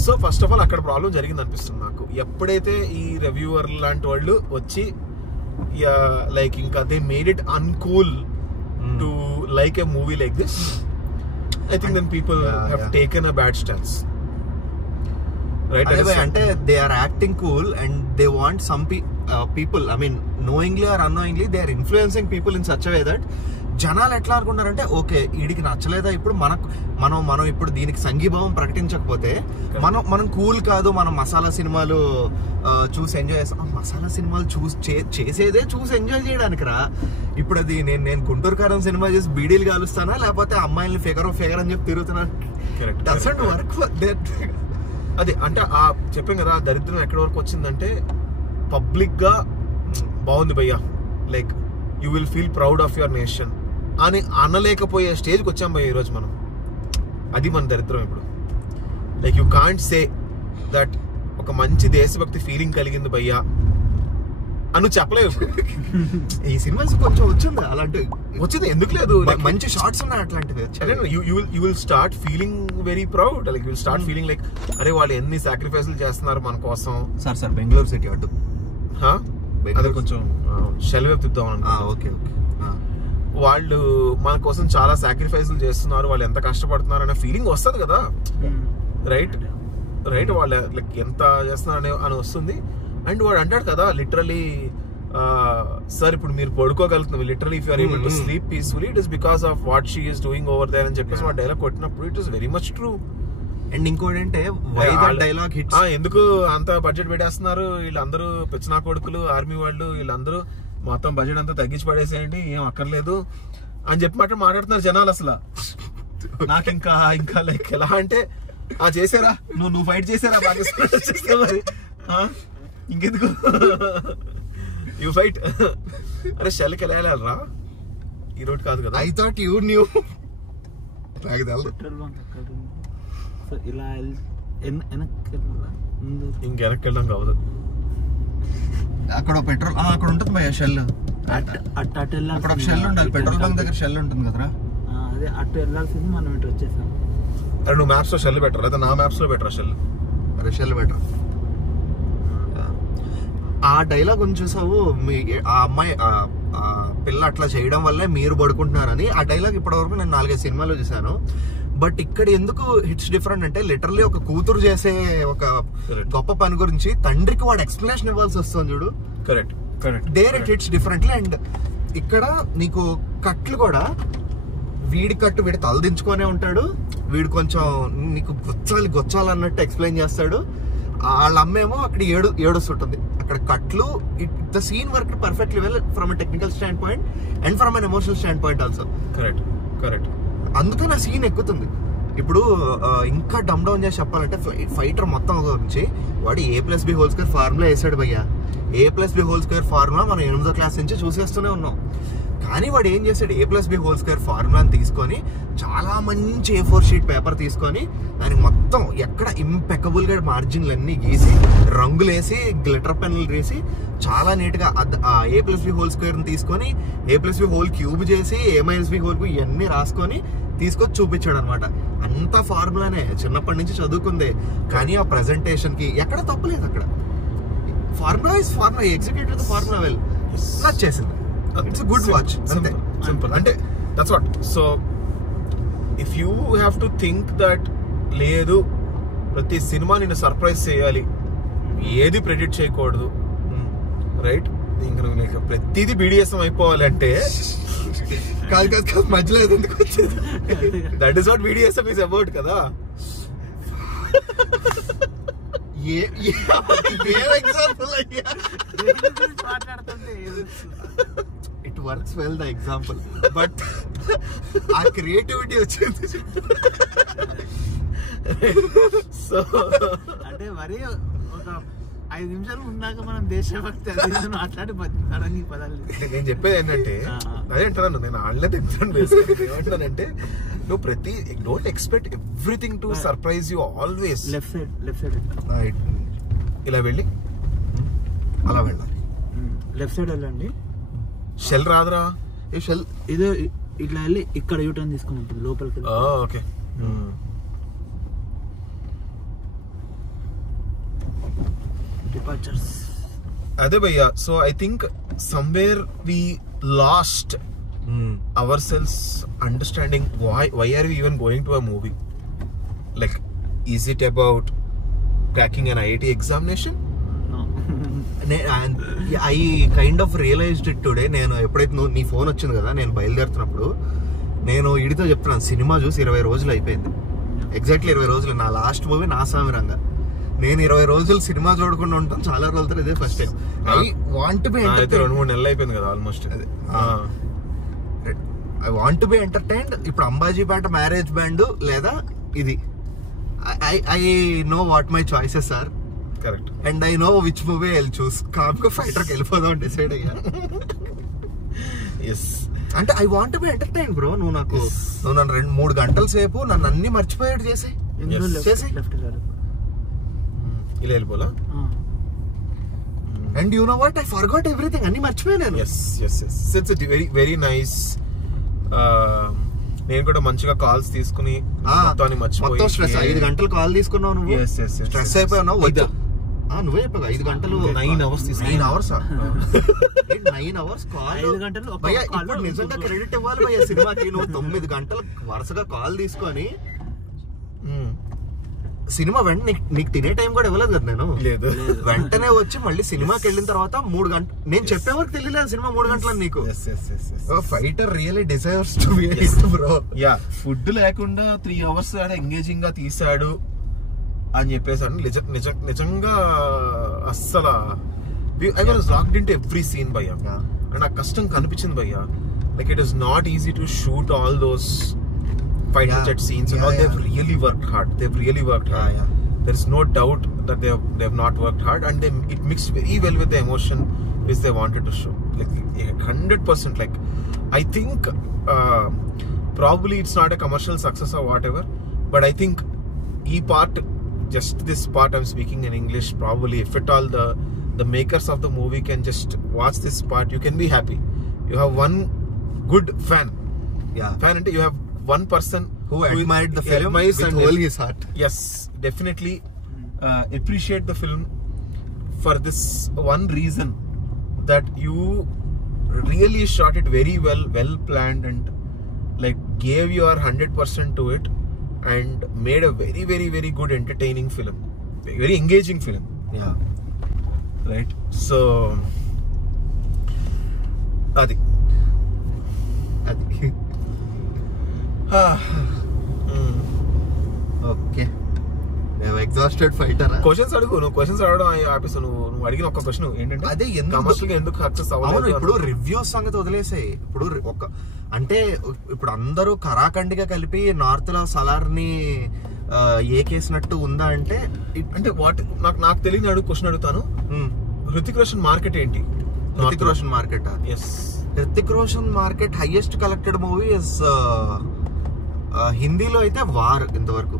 సో ఫస్ట్ ఆఫ్ ఆల్ అక్కడ ప్రాబ్లం జరిగింది అనిపిస్తుంది నాకు. ఎప్పుడైతే ఈ రివ్యూవర్ లాంటి వాళ్ళు వచ్చి లైక్ ఇంకా they made it uncool to like a movie like this, I think then people have taken a bad stance, right? అంటే they are acting cool and they want some people, I mean knowingly or unknowingly they are influencing people in such a way that జనాలు ఎట్లా అనుకున్నారంటే ఓకే వీడికి నచ్చలేదా ఇప్పుడు మనం ఇప్పుడు దీనికి సంఘీభావం ప్రకటించకపోతే మనం కూల్ కాదు, మనం మసాలా సినిమాలు చూసి ఎంజాయ్ చేస్తాం. మసాలా సినిమాలు చేసేదే చూసి ఎంజాయ్ చేయడానికి రా. ఇప్పుడు అది నేను గుంటూరు కారం సినిమా చేసి బీడీలు కాలుస్తానా, లేకపోతే అమ్మాయిల్ని ఫిగర్ అని చెప్పి తిరుగుతున్నాను. అది అంటే ఆ చెప్పాం కదా, దరిద్రం ఎక్కడి వరకు వచ్చిందంటే పబ్లిక్ గా బాగుంది భయ్యా, like you will feel proud of your nation అని అనలేకపోయే స్టేజ్కి వచ్చాం భయ్య ఈరోజు మనం. అది మన దరిద్రం ఇప్పుడు. Like you can't say that ఒక మంచి దేశభక్తి ఫీలింగ్ కలిగింది భయ్యా అని చెప్పలేవు. ఈ సినిమాస్ కొంచెం వచ్చింది అలాంటి వచ్చింది, ఎందుకు లేదు, మంచి షార్ట్స్ ఉన్నాయి అట్లాంటివి. You will start feeling very proud, like you will start feeling like అరే వాళ్ళు ఎన్ని సాక్రిఫైస్లు చేస్తున్నారు మన కోసం. సార్ బెంగళూరు సిటీ అటు అదే కొంచెం షెల్ వైపు తిద్దాం అన్న. ఓకే వాళ్ళు మన కోసం చాలా సాక్రిఫైస్లు చేస్తున్నారు, వాళ్ళు ఎంత కష్టపడుతున్నారు అనే ఫీలింగ్ వస్తుంది కదా. రైట్ వాళ్ళు లైక్ ఎంత చేస్తున్నారు అని వస్తుంది. అండ్ వాడు అంటాడు కదా లిటరలీ, సార్ ఇప్పుడు మీరు పడుకోగలుగుతున్నారు, literally if you are able to sleep peacefully it is because of what she is doing over there అని చెప్పేసి వాడు డైలాగ్ కొట్టినప్పుడు it is very much true. And ఇంకోటి అంటే డైలాగ్ హిట్స్, ఎందుకు అంత బడ్జెట్ పెట్టేస్తున్నారు వీళ్ళందరూ, పెచ్చినా కొడుకులు ఆర్మీ వాళ్ళు వీళ్ళందరూ మొత్తం బడ్జెట్ అంతా తగ్గించి పడేసేయండి, ఏం అక్కర్లేదు అని చెప్పి మాట్లాడుతున్నారు జనాలు. అసలు నాకు ఇంకా లైక్ ఎలా అంటే చేసారా నువ్వు ఫైట్ చేసారా పాకిస్తాన్ మరి ఇంకెందుకు యూ ఫైట్. అరే షెల్కి వెళ్ళాలరా, ఈ రోడ్ కాదు కదా. I thought you knew. ఇంకెనక్కి వెళ్ళడం కావదు, అక్కడ పెట్రోల్ అక్కడ ఉంటుంది భయ్యా షెల్. అక్కడ ఒక షెల్ ఉండాలి, పెట్రోల్ బంక్ దగ్గర షెల్ ఉంటుంది కదరా. అదే అటు వెళ్ళాల్సింది, మనం ఇటు వచ్చేసాం. అరే నువ్వు మ్యాప్స్ లో షెల్ బెటర్, అయితే నా మ్యాప్స్ లో బెటర్ షెల్. అరే షెల్ బెటర్. ఆ డైలాగ్ చూసావు, ఆ అమ్మాయి పిల్ల అట్లా చేయడం వల్లే మీరు పడుకుంటున్నారని. ఆ డైలాగ్ ఇప్పటి వరకు నేను 4-5 సినిమాలో చూసాను. బట్ ఇక్కడ ఎందుకు హిట్స్ డిఫరెంట్ అంటే లిటరల్లీ ఒక కూతురు చేసే ఒక గొప్ప పని గురించి తండ్రికి వాడు ఎక్స్ప్లెనేషన్ ఇవ్వాల్సి వస్తుంది చూడు. Correct there it hits differently. And ఇక్కడ నీకు కట్లు కూడా వీడి కట్టు వీడి తలదించుకొనే ఉంటాడు, వీడు కొంచెం నీకు గొచ్చాలి అన్నట్టు ఎక్స్ప్లెయిన్ చేస్తాడు. వాళ్ళ అమ్మేమో అక్కడ ఏడుస్తుంటుంది. అక్కడ కట్లు the scene work perfectly well from a technical standpoint and from an emotional standpoint also. Correct అందుకని ఆ సీన్ ఎక్కుతుంది. ఇప్పుడు ఇంకా డమ్ డౌన్ చేసి చెప్పాలంటే ఫైటర్ మొత్తం గురించి వాడు A+B² ఫార్ములా వేసాడు భయ్యా. A+B² ఫార్ములా మనం 8వ క్లాస్ నుంచి చూసేస్తూనే ఉన్నాం. కానీ వాడు ఏం చేశాడు, A+B² ఫార్ములాని తీసుకొని చాలా మంచి A4 షీట్ పేపర్ తీసుకొని దానికి మొత్తం ఎక్కడ ఇంపెకబుల్ గా మార్జిన్లు అన్ని గీసి రంగులేసి గ్లిటర్ పెన్నులు వేసి చాలా నీట్ గా A+B² తీసుకొని A+B³ చేసి A-B ఇవన్నీ రాసుకొని తీసుకొచ్చి చూపించాడు అనమాట. అంత ఫార్ములానే చిన్నప్పటి నుంచి చదువుకుందే. కానీ ఆ ప్రెజెంటేషన్ కి ఎక్కడ తప్పలేదు. అక్కడ formula is formula, executive formula well నచ్చేసింది. It's a good watch. Simple. అంటే that's what. So if you have to think that లేదు ప్రతి సినిమా నిన్ను సర్ప్రైజ్ చేయాలి, ఏది ప్రెడిక్ట్ చేయకూడదు, రైట్? ఇంకా ప్రతిదీ BDSM అయిపోవాలంటే కాదు మధ్యలో ఎందుకు వచ్చేది? That is what BDSM is about కదా. It works well the example, but ఆ క్రియేటివిటీ వచ్చింది. సో అంటే మరి ఒక 5 నిమిషాలు ఉన్నాక మనం దేశభక్తి మాట్లాడి సడన్ పదాలు. నేను చెప్పేది ఏంటంటే అదే అంటున్నాను, నేను ఆడలే తింటాను. ఏమంటానంటే నువ్వు ప్రతి don't expect everything to surprise you always. Left side ఇలా వెళ్ళి అలా వెళ్ళాలి. లెఫ్ట్ సైడ్ వెళ్ళండి. షెల్ రాదురా, ఈ షెల్ ఇదో ఇట్లా వెళ్ళి ఇక్కడ యూటర్న్ తీసుకుని ఉంటుంది లోపలికి. ఓకే డిపార్చర్స్ అదే భయ్యా. So I think somewhere we lost ourselves understanding why are we even going to a movie. Like, is it about cracking an IIT examination? No. I kind of realised it today. నేను ఎప్పుడైతే నీ ఫోన్ వచ్చింది కదా, నేను బయలుదేరుతున్నప్పుడు నేను ఇడితో చెప్తున్నాను, సినిమా చూసి 20 రోజులు అయిపోయింది. ఎగ్జాక్ట్లీ 20 రోజులు. నా లాస్ట్ మూవీ నా సామిరంగా. నేను 20 రోజులు సినిమా చూడకుండా ఉంటాను చాలా రోజులతో. ఇదే first time. I want be 2-3 నెలలు అయిపోయింది కదా almost. I want be entertained. ఇప్పుడు అంబాజీపేట మ్యారేజ్ బ్యాండ్ లేదా ఇది, I know what my choices are. Correct. And I know which movie I will choose. కామ్గా ఫైటర్కి వెళ్ళిపోదాం డిసైడ్ అయ్యా. అంటే I want be entertain bro. నువ్వు నన్ను 2-3 గంటల సేపు నన్ను అన్ని మర్చిపోయాడు చేసి ఇలా వెళ్ళిపోలా. And you know what, I forgot everything. అన్ని మర్చిపోయాను. It's very very nice. నేను కూడా మంచిగా కాల్స్ తీసుకుని మొత్తం స్ట్రెస్. 5 గంటలు కాల్ తీసుకున్నావు నువ్వు. స్ట్రెస్ అయిపోయావు. నువ్వే చెప్పగా 5 గంటలు 9 hours 9 hours 9 hours కాల్. 5 గంటలు ఇప్పుడు నిజంగా క్రెడిట్ ఇవ్వాలి భయ్యా సినిమాకి. నువ్వు 9 గంటలు వరుసగా కాల్ తీసుకొని సినిమా వెంటనే నీకు తినే టైం కూడా ఇవ్వలేదు కదా నేను. లేదు, వెంటనే వచ్చి మళ్ళీ సినిమాకి వెళ్ళిన తర్వాత 3 గంటలు నేను చెప్పే వరకు తెలియలేదు సినిమా 3 గంటలని నీకు. Fighter really desires to be bro. Yeah, food లేకుండా 3 hours ఎంగేజింగ్ గా తీసాడు అని చెప్పేసాడు. నిజంగా అస్సలు I was locked into every scene భయ్యా. అండ్ నాకు కష్టం కనిపించింది భయ్యా. Like it is not easy to shoot all those fighter jet scenes and all. They've really worked hard. There is no doubt that they've not worked hard, and it mixed very well with the emotion which they wanted to show. Like 100%. Like I think probably it's not a commercial success or whatever, but I think just this part I'm speaking in English, probably if at all the makers of the movie can just watch this part, you can be happy. You have one good fan. And you have one person who admired the film with all his heart. Yes, definitely appreciate the film for this one reason, that you really shot it very well planned, and like gave your 100% to it, and made a very very very good entertaining film, very engaging film. Right. So adi okay. Exhausted fighter. Questions అడుగు. నువ్వు క్వశ్చన్స్ అడగడం ఆపేసి నువ్వు అడిగిన ఒక క్వశ్చన్ ఏంటంటే అదే ఎందుకు సక్సెస్ అవ్వలేదు. ఇప్పుడు రివ్యూస్ సంగతి వదిలేసాయి. ఇప్పుడు అంటే ఇప్పుడు అందరూ కరాఖండిగా కలిపి నార్త్ లో సలార్ ని ఏకేసినట్టు ఉందా అంటే వాట్ నాకు తెలియని క్వశ్చన్ అడుగుతాను. హృతిక్ రోషన్ మార్కెట్ ఏంటి? Hrithik Roshan market. Hrithik Roshan market highest collected movie is హిందీలో అయితే వార్. ఇంతవరకు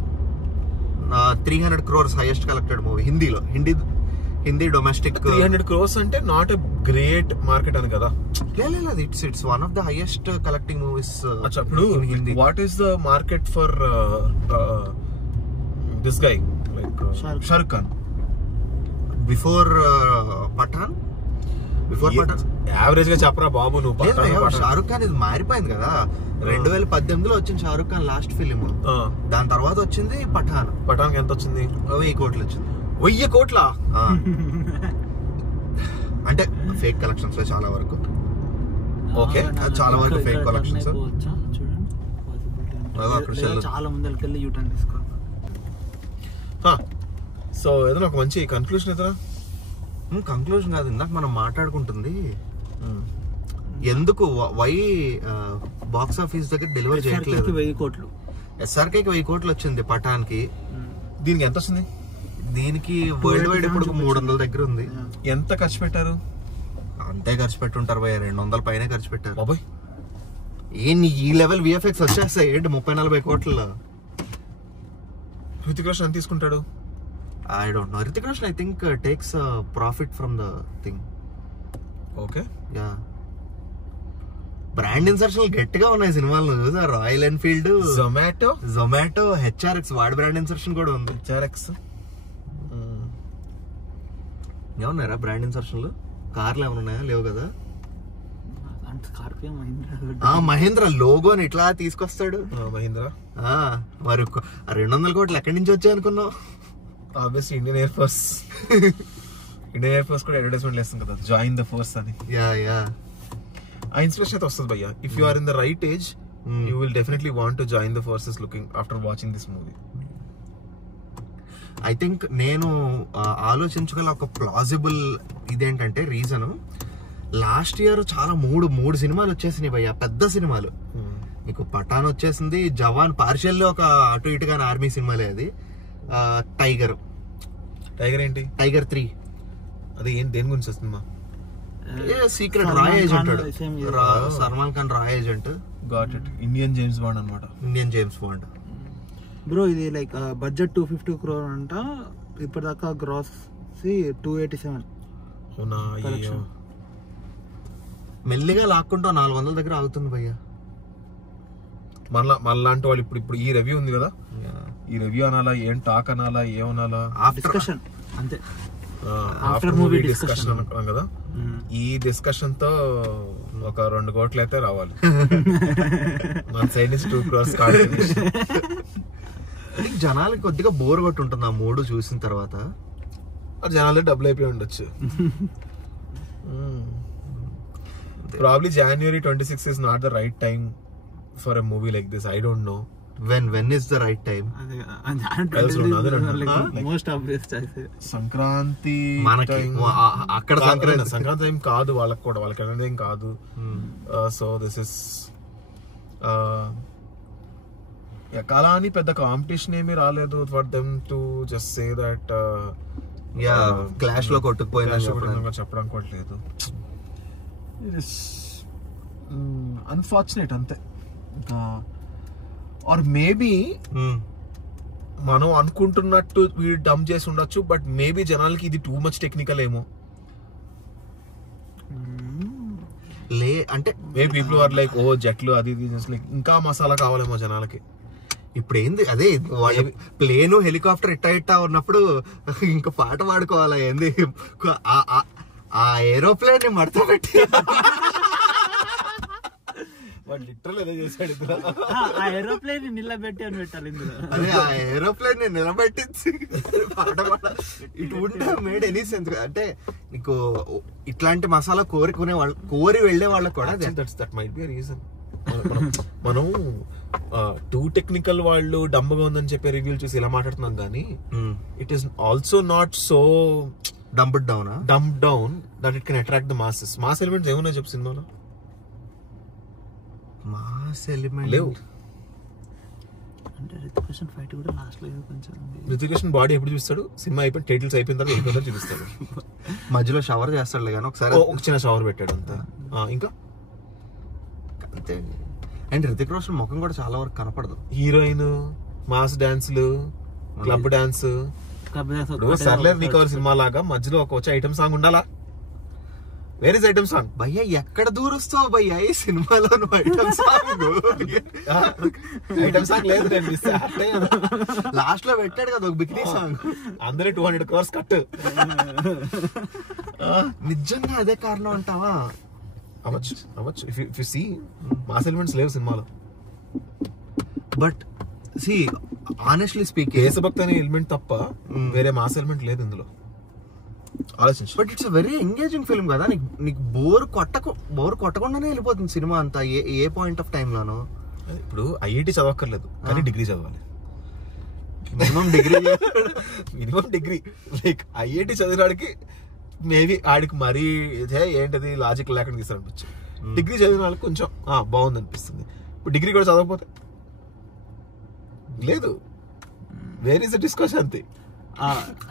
300 crores హైయెస్ట్ కలెక్టెడ్ మూవీ హిందీలో. హిందీ డొమెస్టిక్ 300 crores అంటే నాట్ ఎ గ్రేట్ మార్కెట్ అని కదా. లేదు, it's one of the highest collecting movies. ఇప్పుడు what is the market for this guy, like Shahrukh Khan before Pathaan? Average గా చెప్పరా బాబు నువ్వు. షారుఖ్ ఖాన్ ఇది మారిపోయింది కదా. 2018లో వచ్చింది షారుఖ్ ఖాన్ లాస్ట్ ఫిలిం. దాని తర్వాత వచ్చింది పఠాన్. పఠాన్ ఎంత వచ్చింది? 1000 కోట్లు వచ్చింది. 1000 కోట్ల? అంటే ఫేక్ కలెక్షన్స్ లో చాలా వరకు. ఓకే, చాలా వరకు ఫేక్ కలెక్షన్స్. చాలా ముందరికి వెళ్ళి యూటర్న్ తీసుకో. సో ఏదైనా ఒక మంచి కన్క్లూజన్ ఏదైనా? కంక్లూజన్ కాదు, ఇందాక మనం మాట్లాడుకుంటుంది ఎందుకు వై బాక్స్ ఆఫీస్ దగ్గర డెలివరీ చేయట్లేదు. 1000 కోట్లు ఎస్ఆర్కేకి 1000 కోట్లు వచ్చింది పఠాన్ కి. దీనికి ఎంత వస్తుంది? దీనికి వరల్డ్ వైడ్ ఇప్పుడు 300 దగ్గర ఉంది. ఎంత ఖర్చు పెట్టారు? అంతే ఖర్చు పెట్టుంటారు భయ్య, 200 పైన ఖర్చు పెట్టారు. బాబాయ్ ఈ లెవెల్ విఎఫ్ఎక్స్ వచ్చేస్తాయి ఏంటి 30-40 కోట్ల. హృతిక్ రోషన్ ఎంత తీసుకుంటాడు? I don't know. Hrithik Roshan, I think, takes profit from the thing. Okay. Yeah. Brand insertion గట్టిగా ఉన్నాయి సినిమాలు చూసా. రాయల్ ఎన్ఫీల్డ్, జొమాటో, హెచ్ఆర్ఎక్స్ వాడి బ్రాండ్ ఇన్సర్షన్ కూడా ఉంది. హెచ్ఆర్ఎక్స్ ఏమన్నారా బ్రాండ్ ఇన్సర్షన్లు? కార్లు ఏమైనా ఉన్నాయా? లేవు కదా. మహేంద్ర లోగోని ఇట్లా తీసుకొస్తాడు. మహేంద్ర మరి 200 కోట్లు ఎక్కడి నుంచి వచ్చాయి అనుకున్నావు? Obviously Indian air force. Indian air force కూడా అడ్వర్టైజ్మెంట్ వేస్తుంది కదా, జాయిన్ ద ఫోర్స్ అని. ఆ ఇన్స్పిరేషన్ అయితే వస్తుంది భయ్యా. If you are in the right age you will definitely want to join the forces looking after watching this movie. I think నేను ఆలోచించగల ఒక ప్లాజిబుల్ ఇదేంటంటే రీజన్, లాస్ట్ ఇయర్ చాలా మూడు సినిమాలు వచ్చేసినాయి భయ్యా, పెద్ద సినిమాలు. నీకు పఠాన్ వచ్చేసింది, జవాన్ పార్షియల్ ఒక అటు ఇటుగా ఆర్మీ సినిమాలే, అది టైగర్ ఏంటి, టైగర్ 3. అది ఏం దేని గురించి సినిమా? సీక్రెట్ రా ఏజెంట్, సల్మాన్ ఖాన్ రా agent. Got it. Indian James bond అనమాట. Indian James bond bro. ఇది లైక్ బడ్జెట్ 250 crore అంట, ఇప్పటిదాకా గ్రాస్ 287. అవునా? మెల్లిగా లాక్కుంటా 400 దగ్గర ఆగుతుంది భయ్యా. మళ్ళాంటి వాళ్ళు ఇప్పుడు ఈ రివ్యూ ఉంది కదా, ఈ రివ్యూ అనాలా, ఏం టాక్ అనాలా, ఏమనాలా, డిస్కషన్ అంతే. ఆఫ్టర్ మూవీ డిస్కషన్ అనుకున్నాం కదా. ఈ డిస్కషన్ తో ఒక 2 కోట్లు అయితే రావాలి. మన సైడ్ నుంచి 2 crores. జనాలకి కొద్దిగా బోర్ కొట్టి ఉంటుంది ఆ 3 చూసిన తర్వాత. జనాలే డబ్బులు అయిపోయి ఉండొచ్చు. Probably January 26 is not the right time for a movie like this. I don't know. When is the right time? Most obvious Sankranti అక్కడ సంక్రాంతి టైం కాదు వాళ్ళకి కూడా, వాళ్ళకి అనేది ఏం కాదు. సో దిస్ ఇస్ కళ అని పెద్ద కాంపిటీషన్ ఏమీ రాలేదు for them to just say that clash లో కొట్టుకుపోయినా చెప్పడం కూడా లేదు. ఇట్ ఇస్ అన్ఫార్చునేట్ అంతే. ఆర్ మేబీ మనం అనుకుంటున్నట్టు వీడు డమ్ చేసి ఉండొచ్చు, బట్ మేబీ జనాలకి ఇది టూ మచ్ టెక్నికల్ ఏమో. అంటే మేబీ పీపుల్ ఆర్ లైక్, ఓ జట్లు అది ఇది, లైక్ ఇంకా మసాలా కావాలేమో జనాలకి. ఇప్పుడు ఏంది అదే ప్లేన్ హెలికాప్టర్ ఇట్టా ఉన్నప్పుడు ఇంకా పాట పాడుకోవాలా ఏంది, ఆ ఏరోప్లేన్ ని మడత పెట్టి లిటరల్ అదే చేశాడు. ఆ ఏరోప్లేన్ ని నిలబెట్టి అని పెట్టాలి ఇందులో. అదే ఆ ఏరోప్లేన్ ని నిలబెట్టి పాట పాడ. It would have made any sense. అంటే నీకు ఇట్లాంటి మసాలా కోరి వెళ్లే వాళ్ళకి కూడా దట్ మైట్ బి రీజన్. మనం టూ టెక్నికల్ వాళ్ళు డంబగా ఉందని చెప్పే రివ్యూలు చూసి ఇలా మాట్లాడుతున్నాం కానీ it is also not so dumbed down that it can attract the masses. Mass elements ఏమున్నాయి చెప్పు సినిమాలో? మాస్ ఎలిమెంట్ లేవు. అంటే రితికేషన్ ఫైట్ కూడా లాస్ట్ లో కొంచెం, రితికేషన్ బాడీ ఎప్పుడు చూపిస్తాడు? సినిమా అయిపోయి టైటిల్స్ అయిపోయిన తర్వాత వెళ్ళిపోయిన చూపిస్తాడు. మధ్యలో షవర్ చేస్తాడు కానీ ఒకసారి ఒక చిన్న షవర్ పెట్టాడు అంతా. ఇంకా అంతే. అండ్ రితిక్ రోషన్ ముఖం కూడా చాలా వరకు కనపడదు. హీరోయిన్, మాస్ డాన్స్లు, క్లబ్ డాన్స్. సర్లే రికవర్ సినిమా లాగా మధ్యలో ఒక వచ్చే ఐటమ్ సాంగ్ ఉండాలా? Where is item song? భయ్యా ఎక్కడ దూరుస్తావు భయ్యా ఈ సినిమాలో ఐటమ్ సాంగ్? ఐటమ్ సాంగ్ లేదు. లాస్ట్ లో పెట్టాడు కదా ఒక బికినీ సాంగ్, అందరూ 200 crores కట్. నిజంగా అదే కారణం అంటావా? అవ్వచ్చు. If you see mass elements లేవు సినిమాలో. బట్ సీ ఆనెస్ట్లీ స్పీకింగ్, దేశభక్తి అనే ఎలిమెంట్ తప్ప వేరే మాస్ ఎలిమెంట్ లేదు ఇందులో. ఆలోచించు. But it's very engaging film కదా. నీకు బోర్ కొట్టకుండానే వెళ్ళిపోతుంది సినిమా అంతా ఏ పాయింట్ ఆఫ్ టైం లోనో. ఇప్పుడు ఐఐటి చదవక్కర్లేదు కానీ డిగ్రీ చదవాలి. Minimum degree. లైక్ ఐఐటి చదివినాడికి మేబీ ఆడికి మరీ ఇదే ఏంటది లాజిక్ లేకుండా తీసారనిపించు. డిగ్రీ చదివిన వాళ్ళకి కొంచెం బాగుంది అనిపిస్తుంది. ఇప్పుడు డిగ్రీ కూడా చదవకపోతే లేదు. వేర్ ఇస్ ద డిస్కషన్ అంతే.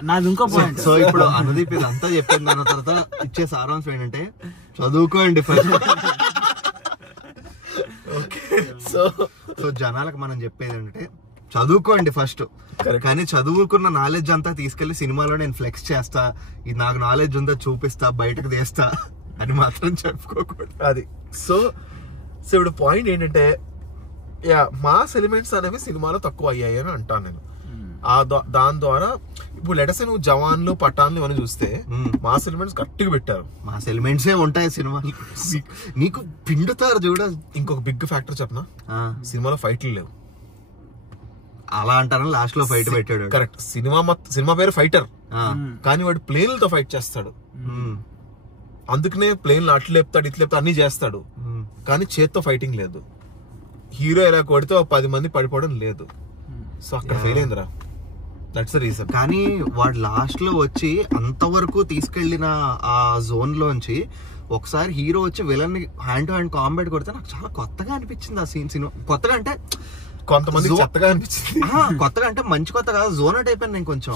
నాది ఇంకో పాయింట్. సో ఇప్పుడు అనుదీప్ ఇదంతా చెప్పింది దాని తర్వాత ఇచ్చే సారాంశం ఏంటంటే చదువుకోండి ఫస్ట్. సో జనాలకు మనం చెప్పేది ఏంటంటే చదువుకోండి ఫస్ట్, కానీ చదువుకున్న నాలెడ్జ్ అంతా తీసుకెళ్లి సినిమాలో నేను ఫ్లెక్స్ చేస్తా, ఇది నాకు నాలెడ్జ్ ఉందా చూపిస్తా, బయటకు తీస్తా అని మాత్రం చెప్పుకోకూడదు. అది సో ఇప్పుడు పాయింట్ ఏంటంటే మాస్ ఎలిమెంట్స్ అనేవి సినిమాలో తక్కువ అయ్యాయి అని అంటాను నేను. దాని ద్వారా ఇప్పుడు లెటర్స్ నువ్వు జవాన్లు, పఠాన్లు అని చూస్తే మాస్ ఎలిమెంట్స్ గట్టిగా పెట్టారు. మాస్ ఎలిమెంట్స్ ఉంటాయి సినిమాలు, నీకు పిండుతారు చూడ. ఇంకొక బిగ్ ఫ్యాక్టర్ చెప్పనా, సినిమాలో ఫైట్లు లేవు. అలా అంటారని లాస్ట్ లో ఫైట్ పెట్టాడు. కరెక్ట్. సినిమా పేరు ఫైటర్, కానీ వాడు ప్లేన్లతో ఫైట్ చేస్తాడు. అందుకనే ప్లేన్లు అట్లు లేపుతాడు, ఇట్లు లేపుతాడు, అన్ని చేస్తాడు, కానీ చేత్తో ఫైటింగ్ లేదు. హీరో ఇలా కొడితే 10 మంది పడిపోవడం లేదు. సో అక్కడ ఫెయిల్ అయిందిరా, దట్స్ ద రీజన్. కానీ వాడు లాస్ట్ లో వచ్చి అంతవరకు తీసుకెళ్లిన ఆ జోన్ లోంచి ఒకసారి హీరో వచ్చి విలన్ ని హ్యాండ్ టు హ్యాండ్ కాంబాట్ కొడితే నాకు చాలా కొత్తగా అనిపించింది ఆ సీన్. కొత్తగా అంటే కొంతమంది చెత్తగా అనిపించింది. కొత్తగా అంటే మంచి కొత్త కాదు, జోన్ అవుట్ అయిపోయింది నేను కొంచెం.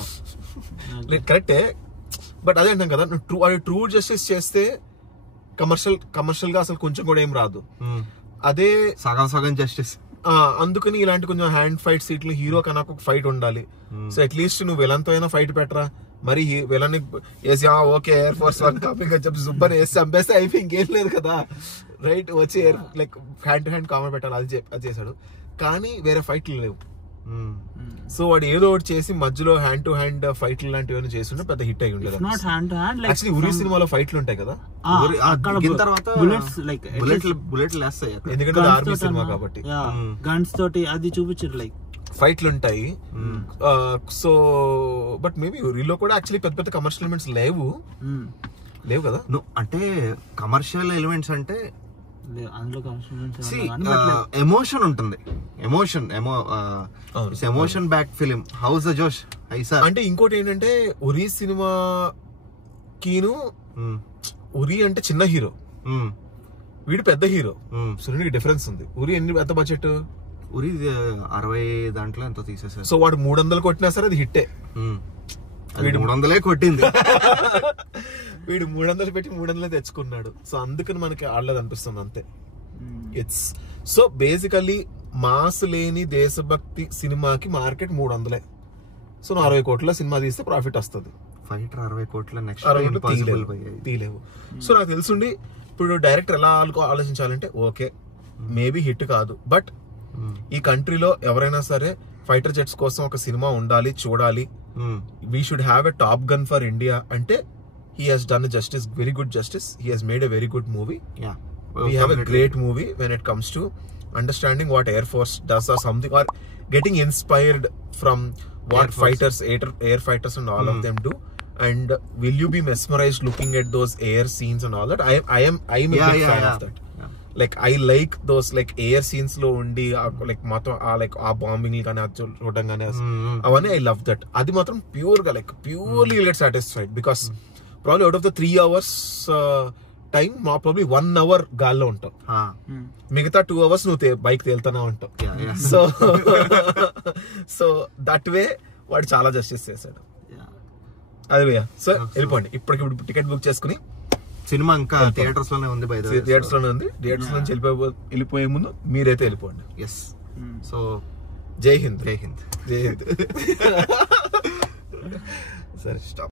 కరెక్టే, బట్ అదే అంటాం కదా, ట్రూ జస్టిస్ చేస్తే కమర్షియల్ గా అసలు కొంచెం కూడా ఏం రాదు. అదే సగం జస్టిస్. అందుకని ఇలాంటి కొంచెం హ్యాండ్ ఫైట్ సీట్లు హీరో కన్నా ఒక ఫైట్ ఉండాలి. సో అట్లీస్ట్ నువ్వు విలన్ తో అయినా ఫైట్ పెట్టరా. మరి విలన్ వేసి okay air force one copying అని చెప్పి సూపర్ వేసి చంపేస్తే అయిపోయి ఇంకేం లేదు కదా, రైట్? వచ్చి like hand to hand comment పెట్టాలి, అది చేశాడు. కానీ వేరే ఫైట్లు లేవు. సో వాడు ఏదో ఒకటి చేసి మధ్యలో హ్యాండ్ టు హ్యాండ్ ఫైట్లు లాంటివి చేస్తుంటే పెద్ద హిట్ అయి ఉండేది. యాక్చువల్లీ ఉరి సినిమాలో ఫైట్లు ఉంటాయి కదా, బుల్లెట్లు వేస్తాయి ఎందుకంటే ఆర్మీ సినిమా కాబట్టి గన్స్ తోటి అది చూపించారు, లైక్ ఫైట్లు ఉంటాయి. సో బట్ మేబీ ఉరిలో కూడా యాక్చువల్లీ పెద్ద పెద్ద కమర్షియల్ ఎలిమెంట్స్ లేవు కదా. అంటే కమర్షియల్ ఎలిమెంట్స్ అంటే ఎమోషన్ ఉంటుంది, emotion back film. House the జోష్ అంటే ఇంకోటి ఏంటంటే ఉరి సినిమా కీను ఉరి అంటే చిన్న హీరో, వీడు పెద్ద హీరో. సో డిఫరెన్స్ ఉంది. ఉరి ఎంత బడ్జెట్? ఉరి 60 దాంట్లో ఎంతో తీసేసారు. సో వాడు 300 కొట్టినా సరే అది హిట్టే. వీడు 300 కొట్టింది. వీడు 300 పెట్టి 300 తెచ్చుకున్నాడు. సో అందుకని మనకి ఆడలేదు అనిపిస్తుంది అంతే. ఇట్స్ సో బేసికల్లీ మాస్ లేని దేశభక్తి సినిమాకి మార్కెట్ 300. సో 60 కోట్ల సినిమా తీస్తే ప్రాఫిట్ వస్తుంది. ఫైటర్ 60 కోట్ల నెక్స్ట్ తీలేవు. సో నాకు తెలుసుండి ఇప్పుడు డైరెక్టర్ ఎలా ఆలోచించాలంటే ఓకే మేబీ హిట్ కాదు, బట్ ఈ కంట్రీలో ఎవరైనా సరే ఫైటర్ జెట్స్ కోసం ఒక సినిమా ఉండాలి, చూడాలి. We should have a top gun for India అంటే he has done a justice, very good justice. He has made a very good movie. Yeah, we have a great movie when it comes to understanding what Air Force does or something, or getting inspired from what fighters, air fighters and all of them do. And will you be mesmerized looking at those air scenes and all that? I am a big fan of that. Like I like those like air scenes lo undi like matram like aa bombing gaani chodam gaani avani I love that. Adi matram pure ga like purely get satisfied because probably out of the 3 hours time probably 1 hour గాల్లో ఉంటావు, మిగతా 2 hours నువ్వు బైక్ తేలుతూనే ఉంటావు. సో దట్ వే వాడు చాలా జస్టిస్ చేశాడు. అదే భయ్యా. సో వెళ్ళిపోండి, ఇప్పటికి టికెట్ బుక్ చేసుకుని సినిమా ఇంకా థియేటర్స్ లోనే ఉంది, థియేటర్స్ లోనే ఉంది. థియేటర్స్ నుంచి వెళ్ళిపోయే ముందు మీరైతే వెళ్ళిపోండి. ఎస్. సో జై హింద్. జై హింద్. జై హింద్. సరే స్టాప్.